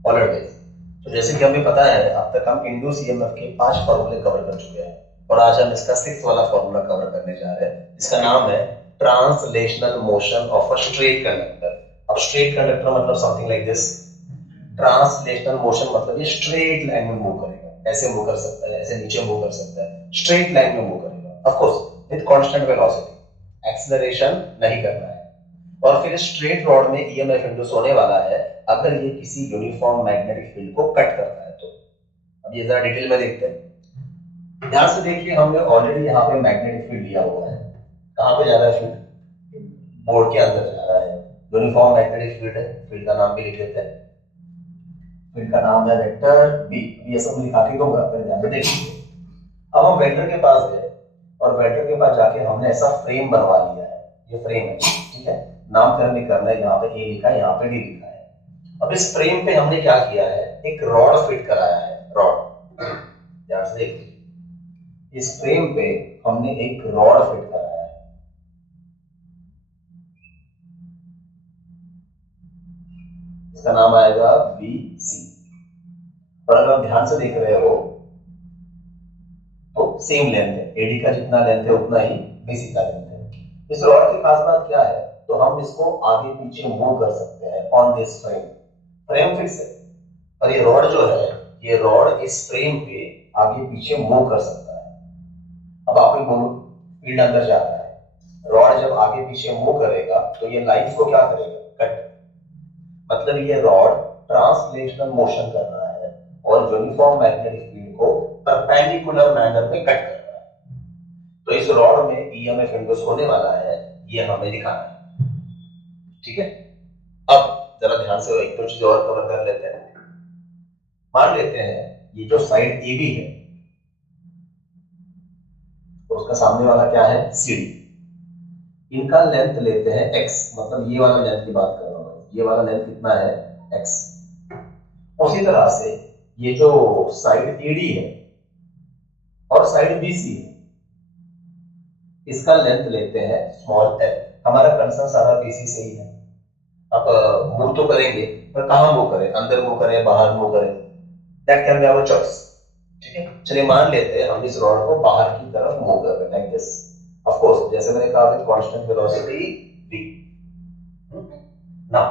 Followed by. तो जैसे कि हमें पता है अब तक हम इंड्यूस ईएमएफ के 5 फॉर्मूले कवर कर चुके हैं और आज हम इसका 6th वाला फॉर्मूला कवर करने जा रहे हैं। इसका नाम है translational motion of a straight conductor. अब स्ट्रेट कंडक्टर मतलब something like this. Translational motion मतलब ये स्ट्रेट लाइन में मूव करेगा, ऐसे मूव कर सकता है, ऐसे नीचे मूव कर सकता है, स्ट्रेट लाइन में मूव करेगा, of course with constant velocity, acceleration नहीं करना है। और फिर स्ट्रेट रॉड में ईएमएफ इंड्यूस होने वाला है अगर ये किसी यूनिफॉर्म मैग्नेटिक फील्ड को कट करता है तो। अब ये जरा डिटेल में देखते हैं। ध्यान से देखिए, हमने ऑलरेडी यहाँ पे मैग्नेटिक फील्ड लिया हुआ है। कहाँ पे जा रहा है फील्ड? बोर्ड के अंदर जा रहा है। यूनिफॉर्म मैग्नेटिक फील्ड है, फील्ड का नाम भी लिख देते हैं। फील्ड का नाम है वेक्टर बी। ये सब लिखा के दूंगा, फिर ध्यान से देखिए। अब हम वेक्टर के पास गए और वेक्टर के पास जाके हमने ऐसा फ्रेम बनवा लिया है। ये फ्रेम है, ठीक है। नामकरण नहीं करना है, यहाँ पे ए लिखा है, यहाँ पे डी लिखा है। अब इस फ्रेम पे हमने क्या किया है, एक रॉड फिट कराया है। रॉड, ध्यान से देखिए, इस फ्रेम पे हमने एक रॉड फिट कराया है। इसका नाम आएगा बी सी। और अगर आप ध्यान से देख रहे हो तो सेम लेंथ है, एडी का जितना लेंथ है उतना ही बीसी का लेंथ है। इस रॉड की खास बात क्या है, तो हम इसको आगे पीछे मूव कर सकते हैं on this frame. Frame fix है और ये रॉड जो है, ये रॉड इस फ्रेम पे आगे पीछे मूव कर सकता है। अब आप ही बोलो, फील्ड अंदर जा रहा है, रॉड जब आगे पीछे मूव करेगा तो ये लाइन को क्या करेगा, कट। मतलब ये रॉड ट्रांसलेशनल मोशन कर रहा है और यूनिफॉर्म मैग्नेटिक फील्ड को परपेंडिकुलर मैनर में कट कर रहा है। तो इस रॉड में ईएमएफ इंड्यूस होने वाला है, ये हमें दिखाना है, ठीक है। अब जरा ध्यान से एक दो चीज और कवर कर लेते हैं। मान लेते हैं ये जो साइड ए बी है तो उसका सामने वाला क्या है, सी डी। इनका लेंथ लेते हैं x, मतलब ये वाला लेंथ की बात कर रहा हूं, ये वाला लेंथ कितना है, x। उसी तरह से ये जो साइड एडी है और साइड बीसी है, इसका लेंथ लेते हैं स्मॉल l। हमारा कंसर्न सारा बीसी से ही है। अब मूव तो करेंगे पर कहां मूव करें, अंदर मूव करें, बाहर मूव करें, that can be our choice, ठीक है। चलिए मान लेते हैं हम इस रॉड को बाहर की तरफ मूव कर रहे हैं, लाइक दिस। ऑफ कोर्स जैसे मैंने कहा with constant velocity v। Now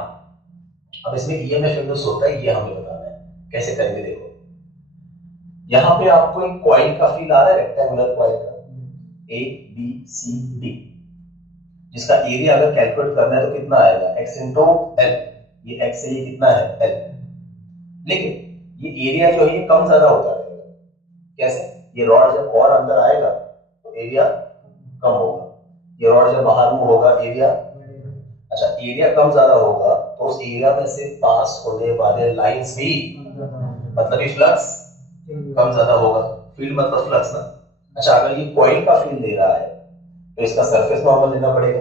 अब इसमें ईएमएफ इंड्यूस होता है, ये हमें बताना है। कैसे करेंगे देखो, यहां पे आपको एक कॉइल का फील आ रहा है, रेक्टेंगुलर कॉइल का, ए बी सी डी, जिसका एरिया अगर कैलकुलेट करना है तो कितना आएगा, x इंटू एल। ये x है, ये कितना है, l। लेकिन ये एरिया जो है ये कम ज्यादा होता रहेगा। कैसे, ये रॉड जब और अंदर आएगा तो एरिया कम होगा, ये रॉड जब बाहर मूव होगा एरिया, अच्छा एरिया कम ज्यादा होगा तो उस एरिया में से पास होने वाले लाइंस भी, मतलब ये फ्लक्स कम ज्यादा होगा। फील्ड मतलब फ्लक्स ना। अच्छा अगर ये कॉइल का फील्ड दे रहा है तो इसका सरफेस नॉर्मल लेना पड़ेगा।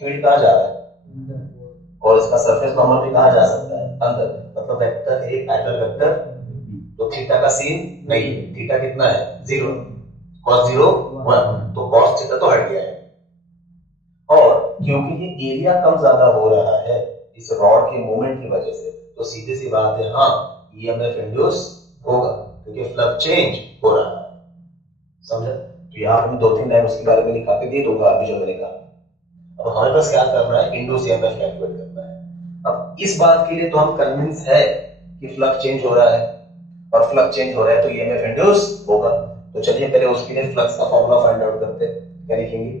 फील्ड कहां जा रहा है और इसका सरफेस नॉर्मल भी कहां जा सकता है, अंदर। मतलब वेक्टर ए पैरेलल वेक्टर, तो थीटा का सीन नहीं है, थीटा कितना है, 0, cos 0 1, तो cos थीटा तो हट गया है। और क्योंकि ये एरिया कम ज्यादा हो रहा है इस रॉड के मूवमेंट की वजह से, तो सीधी सी बात है, हाँ ईएमएफ इंड्यूस होगा क्योंकि फ्लक्स चेंज हो रहा है, समझा। तो यहाँ पे 2-3 लाइन उसके बारे में लिखा के दे दूंगा अभी जो मैंने कहा। अब हमारे पास क्या करना है, इंड्यूस ईएमएफ कैलकुलेट करना है। अब इस बात के लिए तो हम कन्विंस है कि फ्लक्स चेंज हो रहा है और फ्लक्स चेंज हो रहा है तो ईएमएफ इंड्यूस होगा। तो चलिए पहले उसके लिए फ्लक्स का फॉर्मूला फाइंड आउट करते हैं। क्या लिखेंगे,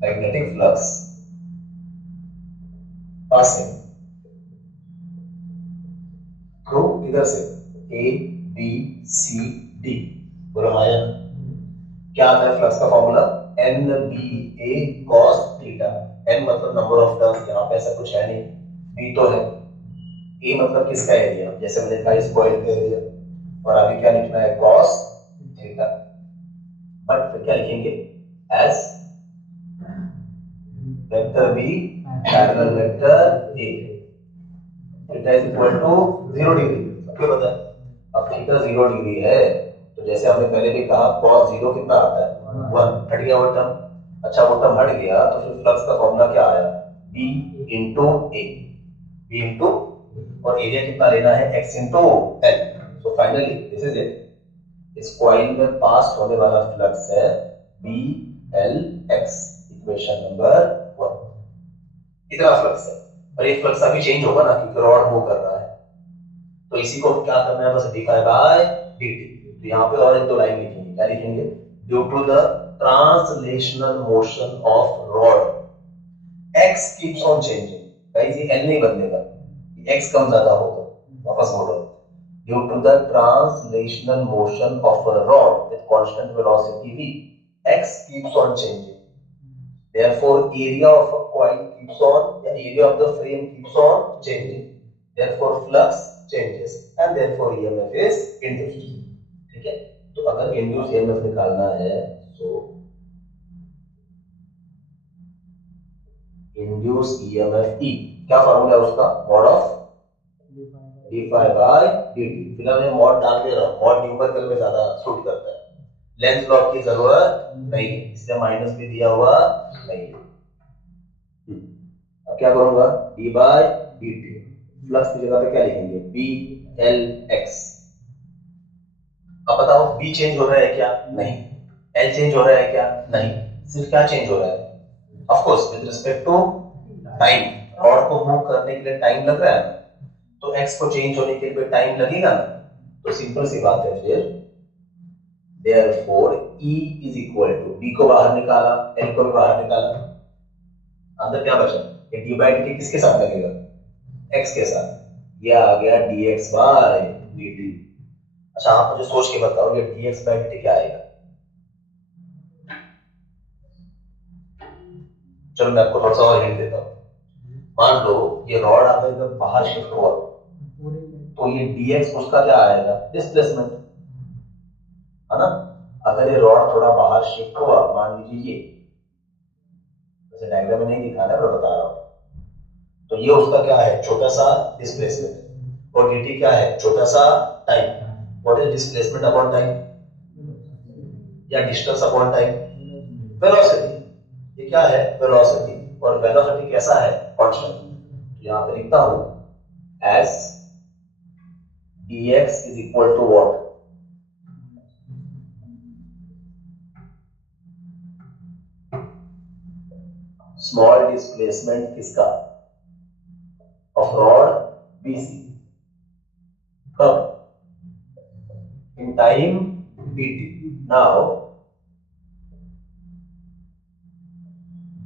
मैग्नेटिक फ्लक्स पासिंग थ्रू इधर से ए बी सी डी, बोलो माया। क्या आता है फ्लक्स का फॉर्मूला, एन बी ए कॉस थीटा। एन मतलब नंबर ऑफ टर्न्स, यहाँ पे ऐसा कुछ है नहीं, बी तो है, ए मतलब किसका एरिया, जैसे मैंने कहा इस कॉइल का एरिया, और अभी क्या लिखना है, कॉस थीटा। बट फिर क्या लिखेंगे, as vector B parallel vector A, theta is equal to 0 degree. सबको पता है अब थीटा 0 डिग्री है तो जैसे हमने पहले भी कहा cos 0 कितना आता है, 1, हट गया वो टर्म। अच्छा वो टर्म हट गया तो फिर फ्लक्स का फॉर्मूला क्या आया, B into A, B into, और एरिया कितना लेना है, x into L. So finally this is it, इस कॉइल में पास होने वाला फ्लक्स है B L X, equation number 1। इतना फ्लक्स है, और ये फ्लक्स अभी चेंज होगा ना क्योंकि रॉड मूव कर रहा है, तो इसी को क्या करना है, बस D phi by D T. तो यहाँ पे और एक दो लाइन लिखेंगे, क्या लिखेंगे, due to the translational motion of rod x keeps on changing, guys ये l नहीं बदलेगा, x कम ज्यादा होगा, वापस बोलो, due to the translational motion of a rod with constant velocity v, x keeps on changing, therefore area of a coil keeps on, the area of the frame keeps on changing, therefore flux changes and therefore EMF is induced। ठीक है, तो अगर induced EMF निकालना है तो induce EMF ई, क्या formula है उसका, mod of D phi by D T. फिलहाल मैं मॉड डाल दे रहा हूं, मॉड न्यूमेरिकल में ज्यादा सूट करता है, लेंस लॉ की जरूरत नहीं है, इसलिए माइनस भी दिया हुआ नहीं है। अब क्या करूंगा, D by D T, flux की जगह पे क्या लिखेंगे, बी एल एक्स। अब बताओ बी चेंज हो रहा है क्या, नहीं, एल चेंज हो रहा है क्या, नहीं, सिर्फ क्या चेंज हो रहा है, of course with respect to time, rod को मूव करने के लिए टाइम लग रहा है ना, तो x को चेंज होने के लिए टाइम लगेगा ना, तो सिंपल सी बात है फिर, therefore E is equal to, b को बाहर निकाला, l को भी बाहर निकाला, अंदर क्या बचा, ये d बाय dt किसके साथ लगेगा, x के साथ, ये आ गया dx बाय dt। अच्छा आप मुझे सोच के बताओ ये dx बाय dt क्या आएगा, चलो मैं आपको थोड़ा सा और हिंट देता हूँ, मान लो ये रॉड अगर जब बाहर शिफ्ट हुआ तो ये dx उसका क्या आएगा, डिस्प्लेसमेंट, है ना। अगर ये रॉड थोड़ा बाहर शिफ्ट हुआ, मान लीजिए ये, वैसे डायग्राम में नहीं दिखा रहा है पर बता रहा हूँ, तो ये उसका क्या है, छोटा सा डिस्प्लेसमेंट, और dt क्या है, छोटा सा time. What is displacement upon time, या डिस्टेंस अपॉन टाइम, वेलोसिटी, ये क्या है, वेलोसिटी, और वेलोसिटी कैसा है, कांस्टेंट। यहां पे लिखता हूं S dx is equal to what, small displacement किसका, ऑफ रॉड BC, कब, in time dt। Now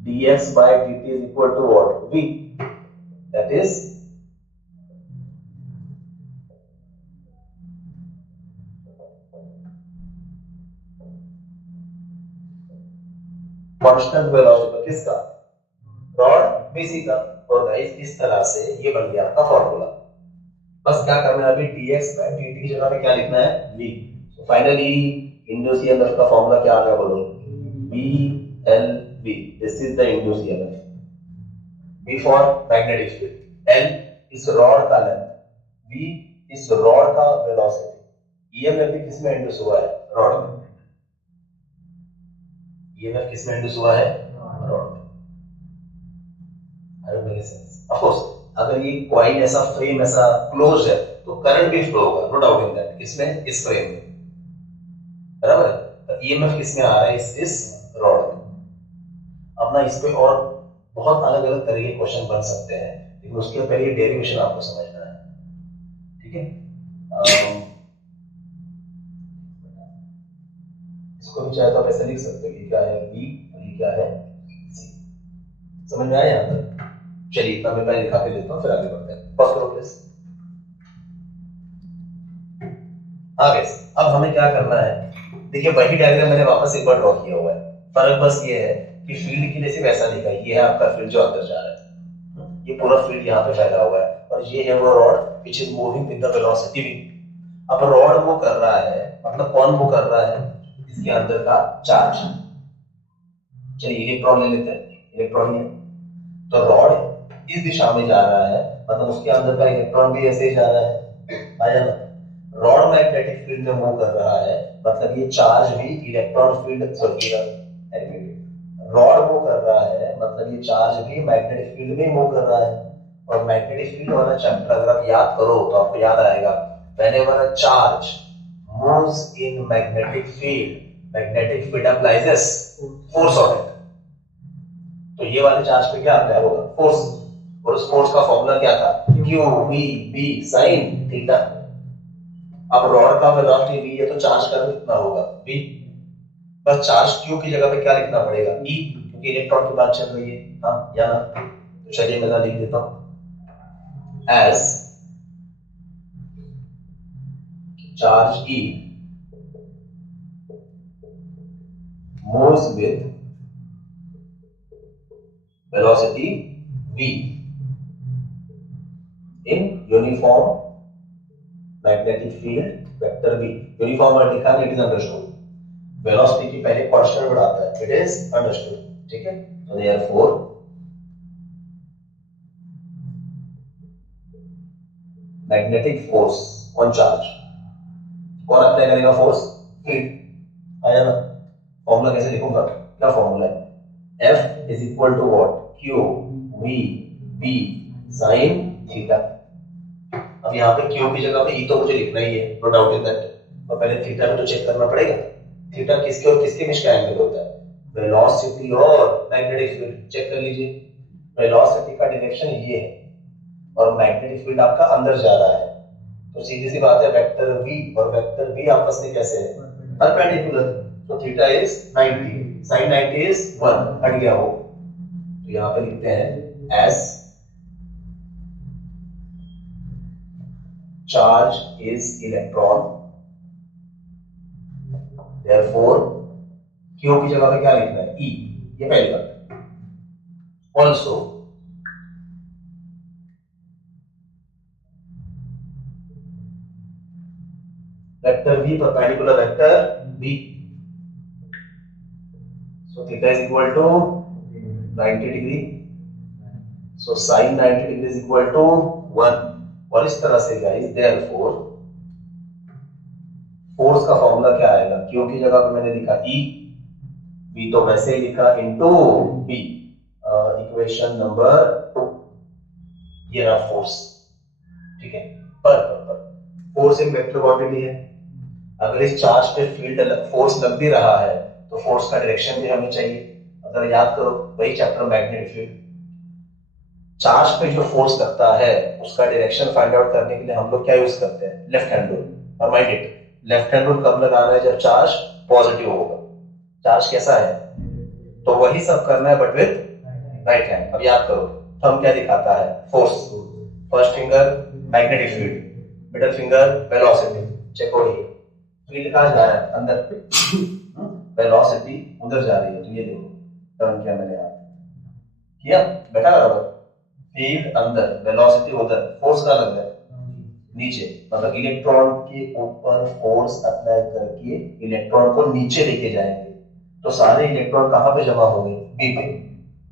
dx by dt is equal to what, v, that is constant velocity किसका, रॉड BC का। और गाइस इस तरह से ये बन गया आपका फॉर्मूला। बस क्या करना है अभी, dx by dt की जगह पे क्या लिखना है, v। तो फाइनली इंड्यूस ईएमएफ का फॉर्मूला क्या आ गया बोलो, BLV, this is the induce EMF. B for magnetic field, L इस रॉड का लेंथ, V इस रॉड का वेलोसिटी। ईएमएफ भी किसमें इंड्यूस हुआ है, रॉड में। ईएमएफ किसमें इंड्यूस हुआ है, रॉड में। I don't make sense, of course अगर ये कॉइल ऐसा फ्रेम ऐसा क्लोज है तो करंट भी फ्लो होगा, नो डाउट इन दैट, इसमें इस फ्रेम में, बराबर है। तो ईएमएफ किसमें आ रहा है, इस रॉड में। अब ना इस पे और बहुत अलग अलग तरह के क्वेश्चन बन सकते हैं, लेकिन उसके पहले डेरिवेशन आपको समझना है, ठीक है। इसको भी चाहे तो आप ऐसे लिख सकते हो, ये क्या है बी और ये क्या है सी। समझ में आया यहाँ तक, चलिए इतना मैं पहले लिखा के देता हूँ फिर आगे बढ़ते हैं। पॉज करो प्लीज। आगे अब हमें क्या करना है, देखिए वही डायग्राम मैंने वापस एक बार ड्रॉ किया हुआ है, फर्क बस ये है कि फील्ड की जैसे वैसा दिखा, ये है आपका फील्ड जो अंदर जा रहा है, ये पूरा फील्ड यहाँ पे फैला हुआ है, और ये है वो rod which is moving with the velocity v। अब रॉड मूव कर रहा है, मतलब कौन मूव कर रहा है, इसके अंदर का चार्ज। चलिए इलेक्ट्रॉन ले लेते हैं, इलेक्ट्रॉन है तो रॉड इस दिशा में जा रहा है, मतलब उसके अंदर का इलेक्ट्रॉन भी ऐसे ही जा रहा है, आया ना। रॉड मैग्नेटिक फील्ड में मूव कर रहा है, मतलब ये चार्ज भी electron filled, sorry rod move कर रहा है मतलब ये चार्ज भी मैग्नेटिक फील्ड में मूव कर रहा है। और मैग्नेटिक फील्ड वाला चैप्टर अगर आप याद करो तो आपको याद आएगा, whenever a charge moves in magnetic field applies force on it। तो ये वाले चार्ज पे क्या अप्लाई होगा? फोर्स। और उस फोर्स का फॉर्मूला क्या था? Q V B sine theta. अब रॉड का वेलोसिटी v है तो चार्ज का कितना होगा? v। बस चार्ज q की जगह पे क्या लिखना पड़ेगा? e, क्योंकि इलेक्ट्रॉन की बात चल रही है। हाँ या ना? तो चलिए मैं लिख देता हूं as charge e moves with velocity v in uniform magnetic field vector v। Uniform word लिखा है, इट इज अंडरस्टूड। वेलोसिटी की पहले कांस्टेंट वर्ड आता है, इट इज अंडरस्टूड। ठीक है, तो therefore magnetic force on charge, कौन अप्लाई करेगा फोर्स? फील्ड। आया ना? फॉर्मूला कैसे लिखूंगा? क्या फॉर्मूला है? F is equal to what? Q V B sin theta. अब यहाँ पे Q की जगह पे E तो मुझे लिखना ही है, नो डाउट इन दैट। और पहले थीटा में तो चेक करना पड़ेगा, थीटा किसके और किसके बीच का एंगल होता है? वेलोसिटी और मैग्नेटिक फील्ड। चेक कर लीजिए, वेलोसिटी का डायरेक्शन ये है और मैग्नेटिक फील्ड आपका अंदर जा रहा है, तो सीधी सी बात है वेक्टर v और वेक्टर v आपस में कैसे है? परपेंडिकुलर। तो थीटा इज 90, sin 90 इज 1, हट गया वो। तो यहां पे लिखते हैं as charge is electron, therefore q की जगह पे क्या लिखना है? e। ये पहली बात। Also vector v perpendicular vector v, so theta is equal to 90 degree, so sin 90 degree is equal to 1। और इस तरह से गाइस देयरफॉर फोर्स का फॉर्मूला क्या आएगा? q की जगह पे मैंने लिखा e, v तो वैसे ही लिखा इनटू b। इक्वेशन नंबर 2, ये रहा फोर्स। ठीक है, पर फोर्स एक वेक्टर क्वांटिटी है। अगर इस चार्ज पे फील्ड फोर्स लग भी रहा है तो फोर्स का डायरेक्शन भी हमें चाहिए। अगर याद करो वही चैप्टर मैग्नेटिक फील्ड, चार्ज पे जो फोर्स लगता है उसका डायरेक्शन फाइंड आउट करने के लिए हम लोग क्या यूज करते हैं? Left hand rule. और mind it, left hand rule कब लगाना है? जब चार्ज पॉजिटिव होगा। चार्ज कैसा है? तो वही सब करना है बट विद राइट हैंड। अब याद करो, थंब क्या दिखाता है? Force. First finger magnetic field, middle finger velocity. Check हो रही है, फील्ड कहां जा रहा है? अंदर। वेलोसिटी उधर जा रही है, तो ये देखो टर्न किया मैंने, यहाँ किया बेटा बराबर। फील्ड अंदर, वेलोसिटी उधर, फोर्स कहां लग रहा है? नीचे। मतलब इलेक्ट्रॉन के ऊपर फोर्स अप्लाई करके इलेक्ट्रॉन को नीचे लेके जाएंगे, तो सारे इलेक्ट्रॉन कहां पे जमा होंगे? बी पे।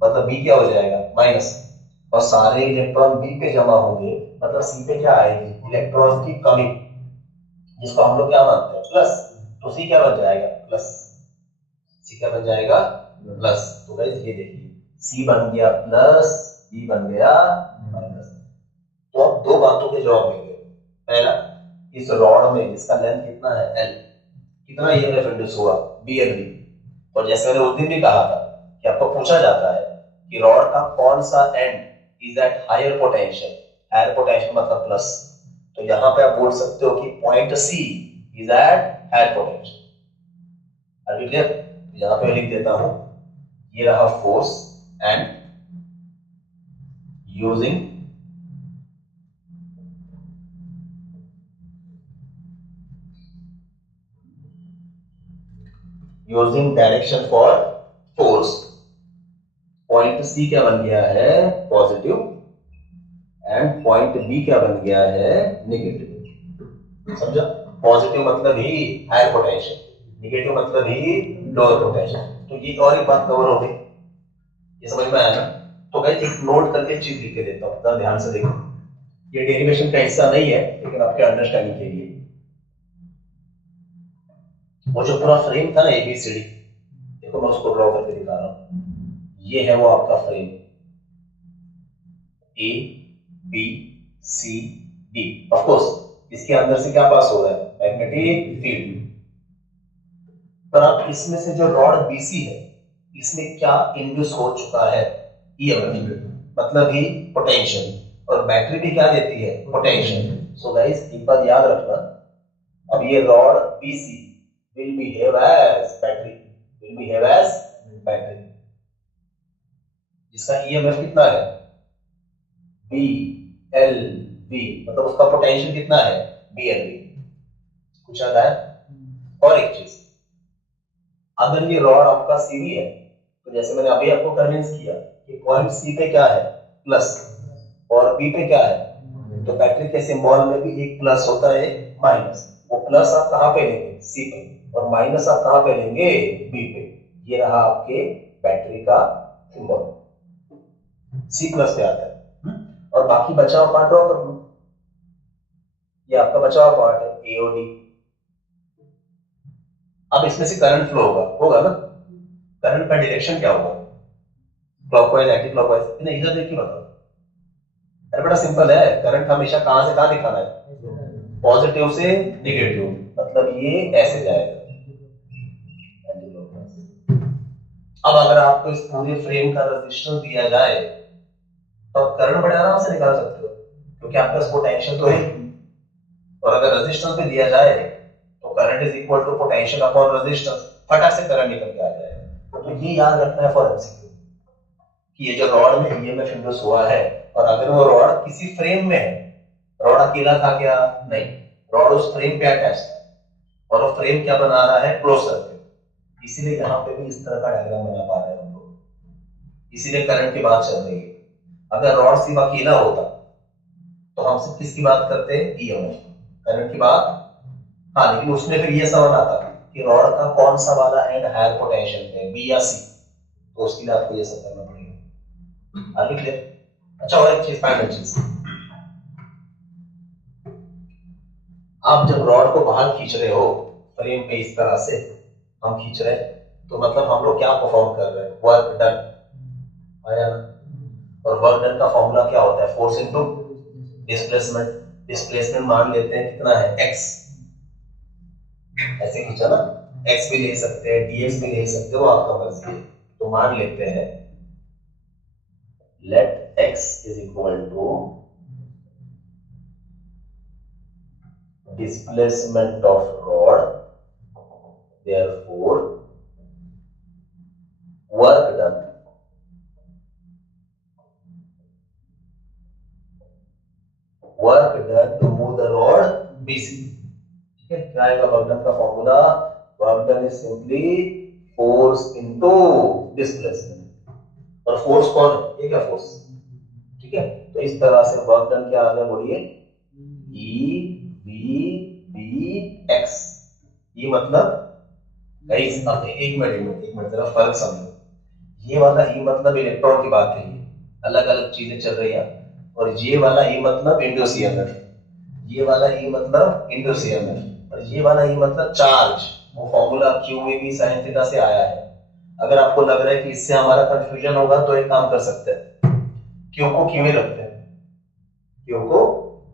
मतलब बी क्या हो जाएगा? माइनस। और सारे इलेक्ट्रॉन बी पे जमा होंगे मतलब सी पे क्या आएगी? इलेक्ट्रॉन की कमी, जिसको हम लोग क्या मानते हैं? प्लस। तो सी क्या बन जाएगा? प्लस। सी क्या बन जाएगा? प्लस। तो गाइस ये देखिए, सी बन गया प्लस, बी बन गया माइनस। तो अब दो बातों के जवाब मिल गए। पहला, इस रॉड में जिसका लेंथ कितना है? एल, कितना ईएमएफ इंड्यूस हुआ? B L B. और जैसे मैंने उस दिन भी कहा था कि आपको पूछा जाता है कि रॉड का कौन सा end is at higher potential. Higher potential मतलब प्लस। तो यहां पे आप बोल सकते हो कि point C is at higher potential. अभी क्लियर? यहां पे लिख देता हूं, ये रहा force and using direction for force, point C क्या बन गया है? पॉजिटिव। एंड पॉइंट बी क्या बन गया है? नेगेटिव। समझा? पॉजिटिव मतलब ही हायर पोटेंशियल, नेगेटिव मतलब ही लोअर पोटेंशियल। तो ये और एक बात कवर हो गई, ये समझ में आया ना? तो गाइस एक नोट करके चीज लिख के देता हूं, जरा ध्यान से देखो। ये डेरिवेशन का हिस्सा नहीं है लेकिन आपके अंडरस्टैंडिंग के लिए। वो जो पूरा फ्रेम था ना एबीसीडी, देखो मैं उसको ड्रॉ करके दिखा रहा हूं। ये है वो आपका frame, A B C D. Of course इसके अंदर से क्या पास हो रहा है, मैग्नेटिक फील्ड। पर अब इसमें से जो रॉड बीसी है इसमें क्या इंड्यूस हो चुका है, ईएमएफ, मतलब ही पोटेंशियल। और बैटरी भी क्या देती है, पोटेंशियल। सो गाइस एक बात याद रखना, अब ये rod BC will behave as battery, will behave as battery, जिसका ईएमएफ कितना है, बी एल बी, मतलब उसका पोटेंशियल कितना है, बी एल बी। कुछ याद आया? और एक चीज, अगर ये रॉड आपका सीवी है तो जैसे मैंने अभी आपको कन्विंस किया कि पॉइंट सी पे क्या है, प्लस, और बी पे क्या है, तो बैटरी के सिंबल में भी एक प्लस होता है, माइनस। वो प्लस आप कहां पे लेंगे, सी पे, और माइनस आप कहां पे लेंगे, बी पे। ये रहा आपके बैटरी का सिंबल, सी प्लस पे आता है। और बाकी बचा हुआ पार्ट ड्रॉ कर लो, ये आपका बचा हुआ पार्ट है, ए और डी। अब इसमें से करंट फ्लो होगा, होगा ना? करंट का डायरेक्शन क्या होगा, क्लॉकवाइज, एंटी क्लॉकवाइज। नहीं इधर देखिए बताओ, अरे बड़ा सिंपल है, करंट हमेशा कहां से कहां दिखाना है, पॉजिटिव से नेगेटिव, मतलब ये ऐसे जाएगा एंटी क्लॉकवाइज। अब अगर आपको इस पूरे फ्रेम का रेजिस्टेंस दिया जाए तो आप करंट बड़े आराम से निकाल सकते हो, क्योंकि आपके पास पोटेंशियल तो है। और अगर रेजिस्टेंस पे दिया जाए तो current is equal to potential upon resistance, फटाक से करंट निकल के आ जाएगा। तो ये याद रखना है फॉर एमसीक्यू कि ये जो रॉड में ईएमएफ इंड्यूस हुआ है, और अगर वो रॉड किसी फ्रेम में है, रॉड अकेला था क्या, नहीं, रॉड उस फ्रेम पे अटैच था, और वो फ्रेम क्या बना रहा है, क्लोज सर्किट। इसीलिए यहाँ पे भी इस तरह का डायग्राम बना पा रहे हैं हम लोग, इसीलिए करंट की बात चल रही है। अगर रॉड सिर्फ अकेला होता तो हम सिर्फ किसकी बात करते हैं, ईएमएफ, करंट की बात। हाँ, लेकिन उसमें फिर ये सवाल आता कि रॉड का कौन सा वाला एंड हायर पोटेंशियल पे, बी या सी, तो उसके लिए आपको ये सब करना पड़ेगा। आगे क्लियर? अच्छा, और एक चीज, फाइनल चीज, आप जब रॉड को बाहर खींच रहे हो फ्रेम पे, इस तरह से हम खींच रहे हैं, तो मतलब हम लोग क्या परफॉर्म कर रहे हैं, वर्क डन, आया ना? और वर्क डन का फॉर्मूला क्या होता है, फोर्स इनटू डिस्प्लेसमेंट। डिस्प्लेसमेंट मान लेते हैं कितना है, एक्स, ऐसे खींचा ना, एक्स भी ले सकते हैं, डीएक्स भी ले सकते हो, आपका मर्जी है। तो मान लेते हैं let X is equal to displacement of rod, therefore work done to move the rod BC। ठीक है, क्या आएगा वर्क डन का formula, work done is simply force into displacement, और फोर्स कौन है, ये क्या फोर्स, ठीक है। तो इस तरह से वर्क डन क्या आ गया, बोलिए, ई बी बी एक्स। ये मतलब गाइस, अब एक मिनट जरा फर्क समझो। ये वाला ई मतलब इलेक्ट्रॉन की बात है, ये अलग अलग चीजें चल रही है। और ये वाला ई मतलब इंड्यूस ईएमएफ, ये वाला ई मतलब इंड्यूस ईएमएफ, और ये वाला ई मतलब चार्ज। वो फॉर्मूला क्यू में भी साइन थीटा से आया है। अगर आपको लग रहा है कि इससे हमारा कंफ्यूजन होगा तो एक काम कर सकते हैं, क्यू को क्यू में रखते हैं, क्यू को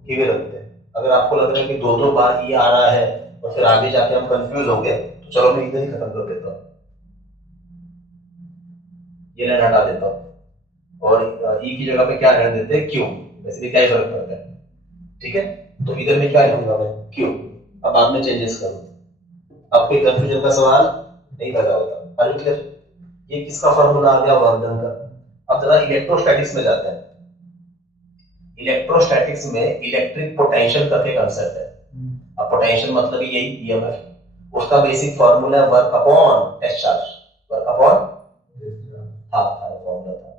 क्यू में रखते हैं। अगर आपको लग रहा है कि दो दो बार ई आ रहा है और फिर आगे जाके हम कंफ्यूज होंगे, तो चलो मैं इधर ही खत्म कर देता हूँ, ये लाइन हटा देता हूँ, और ई की जगह पे क्या रहने देते हैं, क्यू। वैसे भी क्या ही फर्क पड़ता है, ठीक है। तो इधर में क्या लिखूंगा मैं, क्यू। अब बाद में चेंजेस करूँ, अब कोई कंफ्यूजन का सवाल नहीं पैदा होता। Are you clear? ये किसका फॉर्मूला आ गया, वर्कडन का। अब जरा इलेक्ट्रोस्टैटिक्स में जाते हैं। इलेक्ट्रोस्टैटिक्स में इलेक्ट्रिक पोटेंशियल करके कंसेप्ट है। अब पोटेंशियल मतलब यही ईएमएफ, उसका बेसिक फॉर्मूला है work upon test charge, work upon, हाँ हाँ फॉर्मूला था।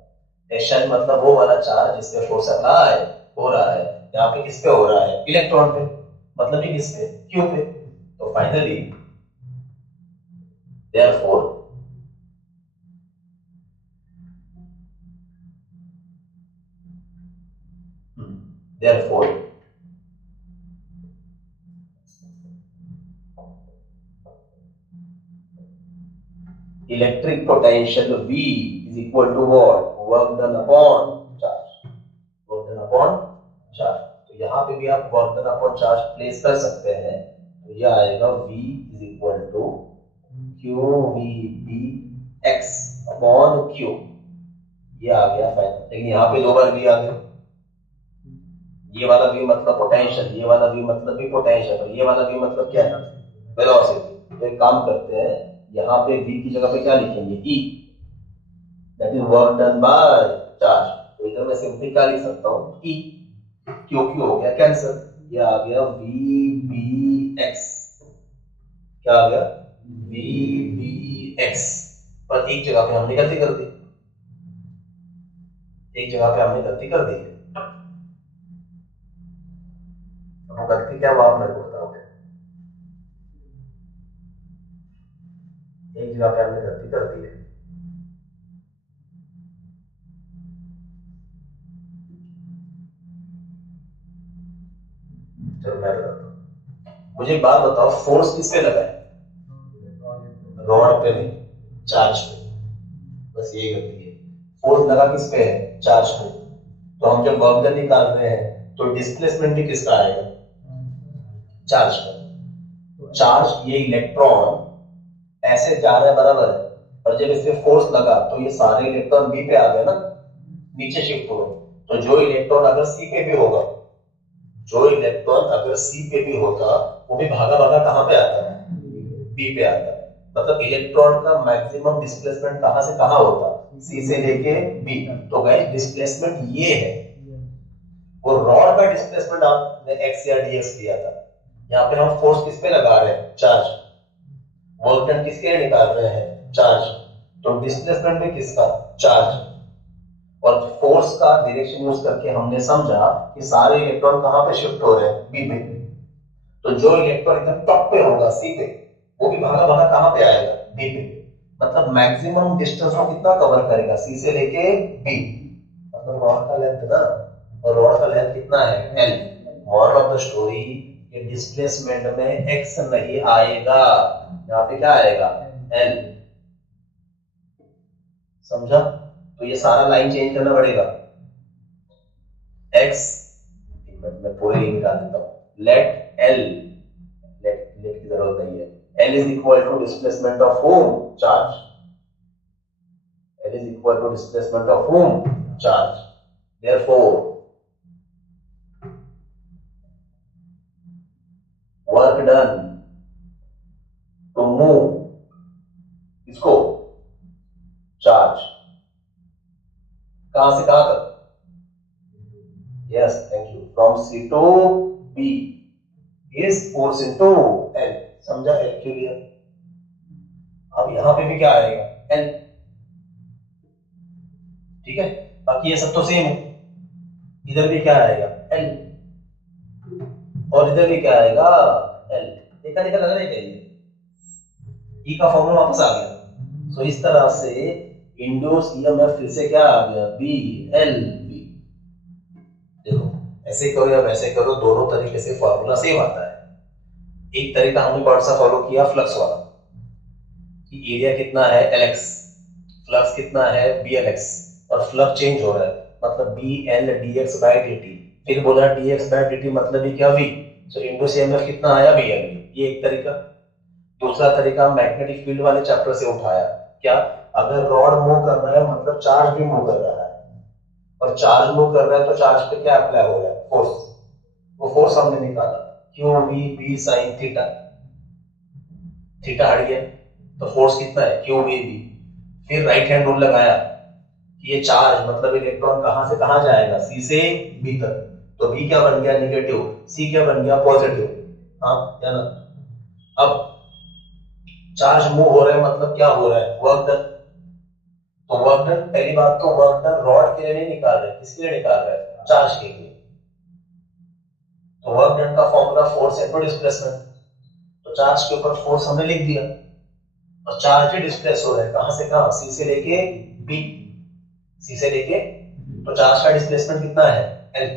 टेस्ट चार्ज मतलब वो वाला चार्ज जिसपे फोर्स अप्लाई हो रहा है, यहाँ पे किस पे हो रहा है, इलेक्ट्रॉन पे, मतलब ये किस पे, क्यू पे। तो finally therefore therefore electric potential V is equal to what, work done upon charge, work done upon charge. तो यहाँ पे भी आप work done upon charge place कर सकते हैं। तो ये आएगा v is equal to Q V B X upon Q, ये आ गया फाइनल। लेकिन यहाँ पे 2 बार v आ गया, ये वाला v मतलब पोटेंशियल, ये वाला v मतलब भी पोटेंशियल, और ये वाला v मतलब क्या है, वेलोसिटी। तो एक काम करते हैं, यहाँ पे v की जगह पे क्या लिखेंगे, e, that is work done by charge. तो इधर मैं सिंपली क्या लिख सकता हूँ, e, क्यू क्यू हो गया कैंसिल, ये आ गया v b x, क्या आ गया v b x। पर एक जगह पे हमने गलती कर दी, एक जगह पे हमने गलती कर दी। वो गलती क्या, वो आप मेरे को बताओगे। एक जगह पे हमने गलती कर दी है, चलो मैं बताता हूँ। मुझे एक बात बताओ, फोर्स किस पे लगा है, रॉड पे नहीं, चार्ज पे, बस ये गलती है। फोर्स लगा किस पे है, चार्ज पे। तो हम जब वर्क डन निकाल रहे हैं तो डिस्प्लेसमेंट भी किसका आएगा, चार्ज का। चार्ज ये इलेक्ट्रॉन ऐसे जा रहा है बराबर है, और जब इस पे फोर्स लगा तो ये सारे इलेक्ट्रॉन बी पे आ गए ना, नीचे शिफ्ट हो गए। तो जो इलेक्ट्रॉन अगर सी पे भी होगा, जो इलेक्ट्रॉन अगर सी पे भी होता, वो भी भागा भागा कहां पे आता है, बी पे आता है। मतलब इलेक्ट्रॉन का मैक्सिमम डिस्प्लेसमेंट कहां से कहां होता, सी से लेके बी। तो गाइस डिस्प्लेसमेंट ये है, वो रॉड का डिस्प्लेसमेंट आपने एक्स या डीएक्स दिया था। यहाँ पे हम फोर्स किस पे लगा रहे हैं, चार्ज। वर्क डन किसके लिए निकाल रहे हैं, चार्ज। तो डिस्प्लेसमेंट भी किसका, चार्ज। और फोर्स का डायरेक्शन यूज करके हमने समझा कि सारे इलेक्ट्रॉन कहां पे शिफ्ट हो रहे हैं, बी पे। तो जो इलेक्ट्रॉन एकदम टॉप पे होगा सी पे, वो भी भागा भागा कहां पे आएगा, बी पे। मतलब मैक्सिमम डिस्टेंस को कितना कवर करेगा, सी से लेके बी। मतलब रॉड का लेंथ ना, और रॉड का लेंथ कितना है, L. Moral of the story, ये डिस्प्लेसमेंट में एक्स नहीं आएगा, यहाँ पे क्या आएगा, एल। समझा। तो ये सारा लाइन चेंज करना पड़ेगा, एक्स, मैं पूरे ही निकाल देता हूं, लेट एल, लेट की जरूरत नहीं है, L is equal to displacement of home, charge. L is equal to displacement of home, charge. Therefore work done to move इसको, चार्ज, कहां से कहां तक, yes thank you, from C to B is force into L. समझा, L clear. अब यहां पे भी क्या आएगा, एल। ठीक है, बाकी ये सब तो सेम है। इधर भी क्या आएगा, एल, और इधर भी क्या आएगा, एल। देखा देखा लग रहा है क्या, ये ई का फॉर्मूला वापस आ गया। सो इस तरह से इंड्यूस ईएमएफ फिर से क्या आ गया, बी एल बी। देखो ऐसे करो या वैसे करो, दोनों तरीके से फॉर्मूला सेम आता है। एक तरीका हमने कौन सा फॉलो किया, फ्लक्स वाला, कि एरिया कितना है एलएक्स, फ्लक्स कितना है बीएलएक्स, और फ्लक्स चेंज हो रहा है, मतलब B L DX by DT. फिर बोला डीएक्स बाय डीटी मतलब ही क्या, वी। सो इंड्यूस ईएमएफ कितना आया, बी एल बी। ये एक तरीका। दूसरा तरीका मैग्नेटिक फील्ड वाले चैप्टर से उठाया, क्या, अगर रॉड मूव कर रहा है मतलब चार्ज भी मूव कर रहा है, और चार्ज मूव कर रहा है तो चार्ज पे क्या अप्लाई हो रहा है, फोर्स। वो फोर्स हमने निकाला, Q V B sine theta, theta हट गया तो फोर्स कितना है, क्यू वी बी। फिर राइट हैंड रूल लगाया कि ये चार्ज मतलब इलेक्ट्रॉन कहां से कहां जाएगा, सी से बी तक। तो बी क्या बन गया, नेगेटिव, सी क्या बन गया, पॉजिटिव। हाँ या ना। अब चार्ज मूव हो रहा है मतलब क्या हो रहा है, वर्क डन। तो वर्क डन, पहली बात तो वर्क डन रॉड के लिए नहीं निकाल रहे, किसके लिए निकाल रहे हैं, चार्ज के लिए। तो वर्क डन का फॉर्मूला फोर्स इनटू डिस्प्लेसमेंट। तो चार्ज के ऊपर फोर्स हमने लिख दिया, और चार्ज भी डिस्प्लेस हो रहा है कहां से कहां, सी से लेके बी, सी से लेके। तो चार्ज का डिस्प्लेसमेंट कितना है, एल।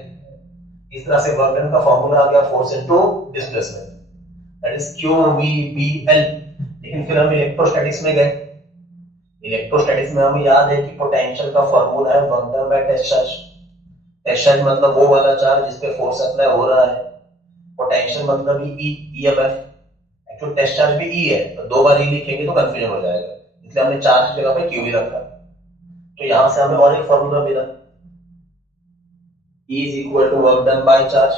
इस तरह से वर्क डन का फॉर्मूला आ गया force into displacement, that is Q V B L. लेकिन फिर हम इलेक्ट्रोस्टैटिक्स में गए, इलेक्ट्रोस्टैटिक्स में हमें याद है कि पोटेंशियल का फॉर्मूला है 1/टेस्ट चार्ज। टेस्ट चार्ज मतलब वो वाला चार्ज जिस पे फोर्स अप्लाई हो रहा है। पोटेंशियल मतलब ई ईएमएफ। एक्चुअल टेस्ट चार्ज भी ई है, तो दो बार ई लिखेंगे तो कंफ्यूजन हो जाएगा, इसलिए हमने चार्ज की जगह पे क्यू भी रखा। तो यहां से हमें और एक फॉर्मूला मिला, E is equal to work done by charge.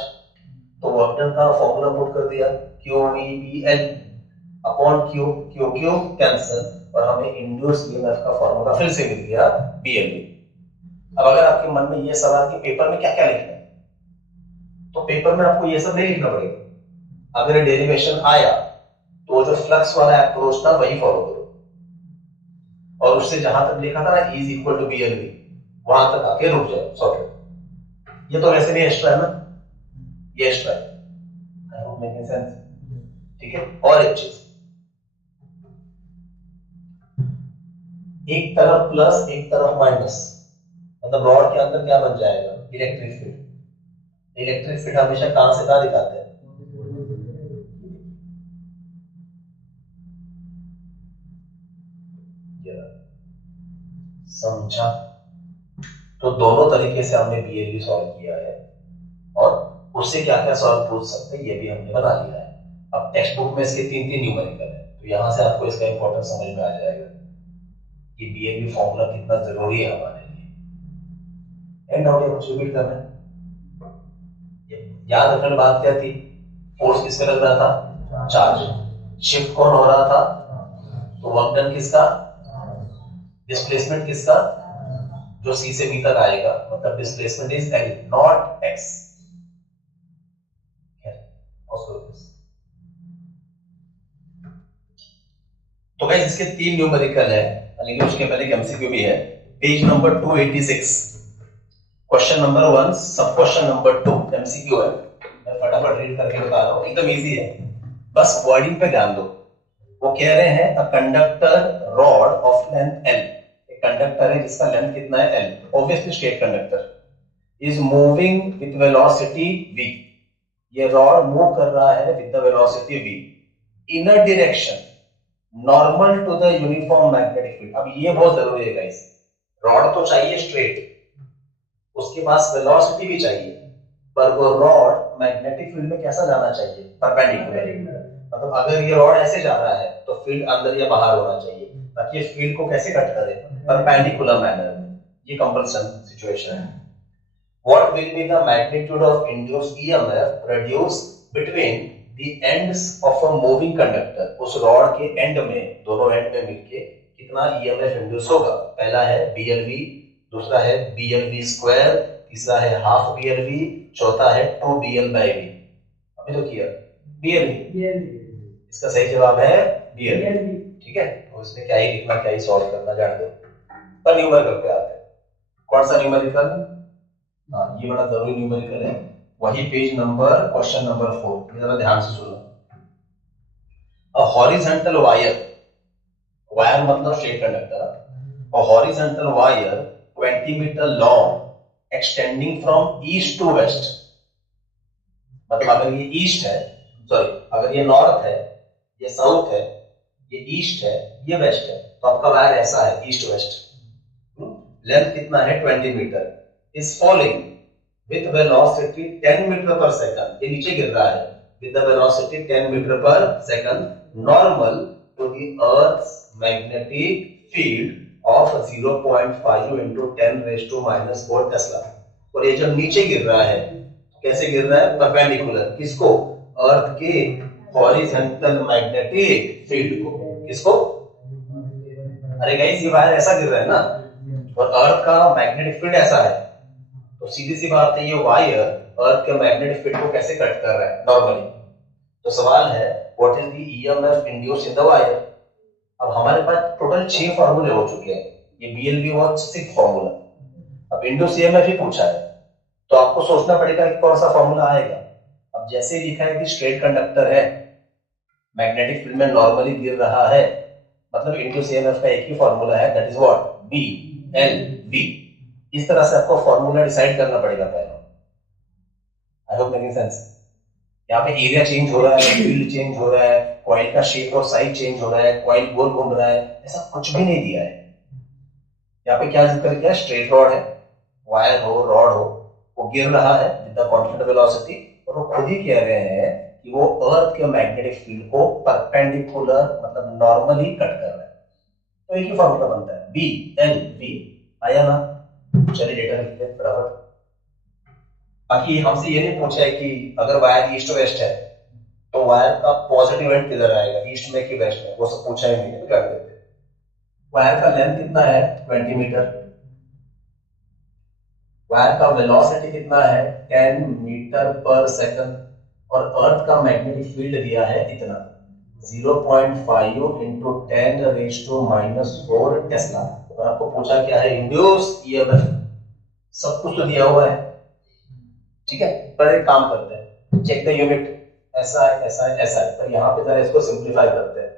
तो वर्क डन का फॉर्मूला पुट कर दिया, Q V B L upon Q, Q Q cancel, और हमें इंड्यूस ईएमएफ का फॉर्मूला फिर से मिल गया बीएलवी। अब अगर आपके मन में ये सवाल कि पेपर में क्या क्या लिखना है, तो पेपर में आपको ये सब नहीं लिखना पड़ेगा। अगर डेरिवेशन आया तो जो फ्लक्स वाला अप्रोच था वही फॉलो करो, और उससे जहां तक लिखा था ना E is equal to BLV, वहां तक आके रुक जाओ, सॉर्टेड। ये तो वैसे भी एक्स्ट्रा है ना, ये एक्स्ट्रा है। I hope making sense. ठीक है, और एक चीज, एक तरफ प्लस एक तरफ माइनस, मतलब रॉड के अंदर क्या बन जाएगा, इलेक्ट्रिक फील्ड। इलेक्ट्रिक फील्ड हमेशा कहां से कहां दिखाते हैं, समझा। तो दोनों तरीके से हमने बीएलवी सॉल्व किया है, और उससे क्या क्या सवाल पूछ सकते हैं ये भी हमने बना लिया है। अब टेक्स्ट बुक में इसके तीन तीन न्यूमेरिकल है, तो यहां से आपको इसका इंपॉर्टेंस समझ में आ जाएगा कि बीएलवी फॉर्मूला कितना जरूरी है हमारे लिए। एंड डाउट या कुछ रिपीट करना है, याद रखने बात क्या थी, फोर्स किस पे लग रहा था, चार्ज। शिफ्ट कौन हो रहा था, तो वर्क डन किसका, डिस्प्लेसमेंट किसका, जो सी से बी तक आएगा, मतलब displacement is L not x. तो गाइस इसके तीन न्यूमेरिकल है, लेकिन उसके पहले एक एमसीक्यू भी है। पेज नंबर 286, क्वेश्चन नंबर 1, सब क्वेश्चन नंबर 2 एमसीक्यू है। मैं फटाफट रीड करके बता रहा हूं, एकदम इजी है, बस वर्डिंग पे ध्यान दो। वो कह रहे हैं a conductor rod of length L, एक कंडक्टर है जिसका लेंथ कितना है L, obviously straight conductor, is moving with velocity v, ये रॉड मूव कर रहा है with the velocity v in a direction normal to the uniform magnetic field. अब ये बहुत जरूरी है गाइस, रॉड तो चाहिए स्ट्रेट, उसके पास वेलोसिटी भी चाहिए, पर वो रॉड मैग्नेटिक फील्ड में कैसा जाना चाहिए, परपेंडिकुलर। मतलब अगर ये रॉड ऐसे जा रहा है तो फील्ड अंदर या बाहर होना चाहिए, ताकि ये फील्ड को कैसे कट करे, परपेंडिकुलर मैनर में। ये कंपल्सन सिचुएशन है। What will be the magnitude of induced EMF produced between the ends of a moving conductor? उस रॉड के एंड में, दोनों एंड में मिलके कितना EMF इंड्यूस होगा। पहला है BLV, दूसरा है BLV स्क्वायर, तीसरा है हाफ BLV, चौथा है 2BL/V। अभी तो किया BLV, इसका सही जवाब है BLV। ठीक है, तो इसमें क्या ही लिखना, क्या ही सॉल्व करना, जान दो। पर न्यूमेरिकल पे आते हैं। कौन सा न्यूमेरिकल, ये बड़ा जरूरी न्यूमेरिकल है, वही पेज नंबर क्वेश्चन नंबर 4, ये जरा ध्यान से सुनो। अ हॉरिजॉन्टल वायर, वायर मतलब straight conductor, a horizontal wire 20 meter long extending from east to west, मतलब अगर ये ईस्ट है, सॉरी अगर ये नॉर्थ है, ये साउथ है, ये ईस्ट है, ये वेस्ट है, तो आपका वायर ऐसा है ईस्ट वेस्ट। लेंथ कितना है 20 meter, is falling with velocity 10 meter per second, ये नीचे गिर रहा है with the velocity 10 meter per second normal to the earth's magnetic field of 0.5 into 10 raised to minus 4 Tesla. और ये जब नीचे गिर रहा है कैसे गिर रहा है, परपेंडिकुलर, किसको, अर्थ के हॉरिजॉन्टल मैग्नेटिक फील्ड को, किसको, अरे गाइस ये वायर ऐसा गिर रहा है ना, और अर्थ का मैग्नेटिक फील्ड ऐसा है, तो सीधी सी बात है ये वायर अर्थ के मैग्नेटिक फील्ड को कैसे कट कर रहा है नॉर्मली। तो सवाल है what is the EMF induced in the wire. अब हमारे पास टोटल 6 फार्मूले हो चुके हैं, ये बीएलवी और 6 फार्मूला, अब इंड्यूस्ड ईएमएफ ही पूछा है, तो आपको सोचना पड़ेगा कि कौन सा फार्मूला आएगा। अब जैसे ही लिखा है कि स्ट्रेट कंडक्टर है, मैग्नेटिक फील्ड में नॉर्मली गिर रहा है, मतलब इंड्यूस्ड ईएमएफ का एक ही फार्मूला है, दैट इज व्हाट, BLV। इस तरह से आपको फॉर्मूला डिसाइड करना पड़ेगा पहले। I hope making sense. यहाँ पे एरिया चेंज हो रहा है, फील्ड चेंज हो रहा है, कॉइल का शेप और साइज चेंज हो रहा है, कॉइल गोल घूम रहा है, ऐसा कुछ भी नहीं दिया है। यहाँ पे क्या जिक्र किया, स्ट्रेट रॉड है, वायर हो, रॉड हो, वो गिर रहा है विद द कांस्टेंट वेलोसिटी, और वो खुद ही कह रहे हैं कि वो अर्थ के मैग्नेटिक फील्ड को परपेंडिकुलर मतलब नॉर्मली कट कर रहा है। तो एक ही फॉर्मूला बनता है, बी एल वी, आया ना? चलिए डेटा लिखते हैं फटाफट। बाकी हमसे ये नहीं पूछा है कि अगर वायर ईस्ट वेस्ट है तो वायर का पॉजिटिव एंड किधर आएगा, ईस्ट में कि वेस्ट में, वो सब पूछा ही नहीं है, तो कर देते। वायर का लेंथ कितना है, 20 मीटर। वायर का वेलोसिटी कितना है, 10 मीटर पर सेकंड, और अर्थ का मैग्नेटिक फील्ड दिया है इतना, 0.5 इंटू 10 रेज टू -4 टेस्ला। और आपको पूछा क्या है, इंड्यूस ईएमएफ। सब कुछ तो दिया हुआ है, ठीक है। पर एक काम करते हैं, चेक द यूनिट, ऐसा है ऐसा है ऐसा है, पर यहाँ पे जरा इसको सिंप्लीफाई करते हैं,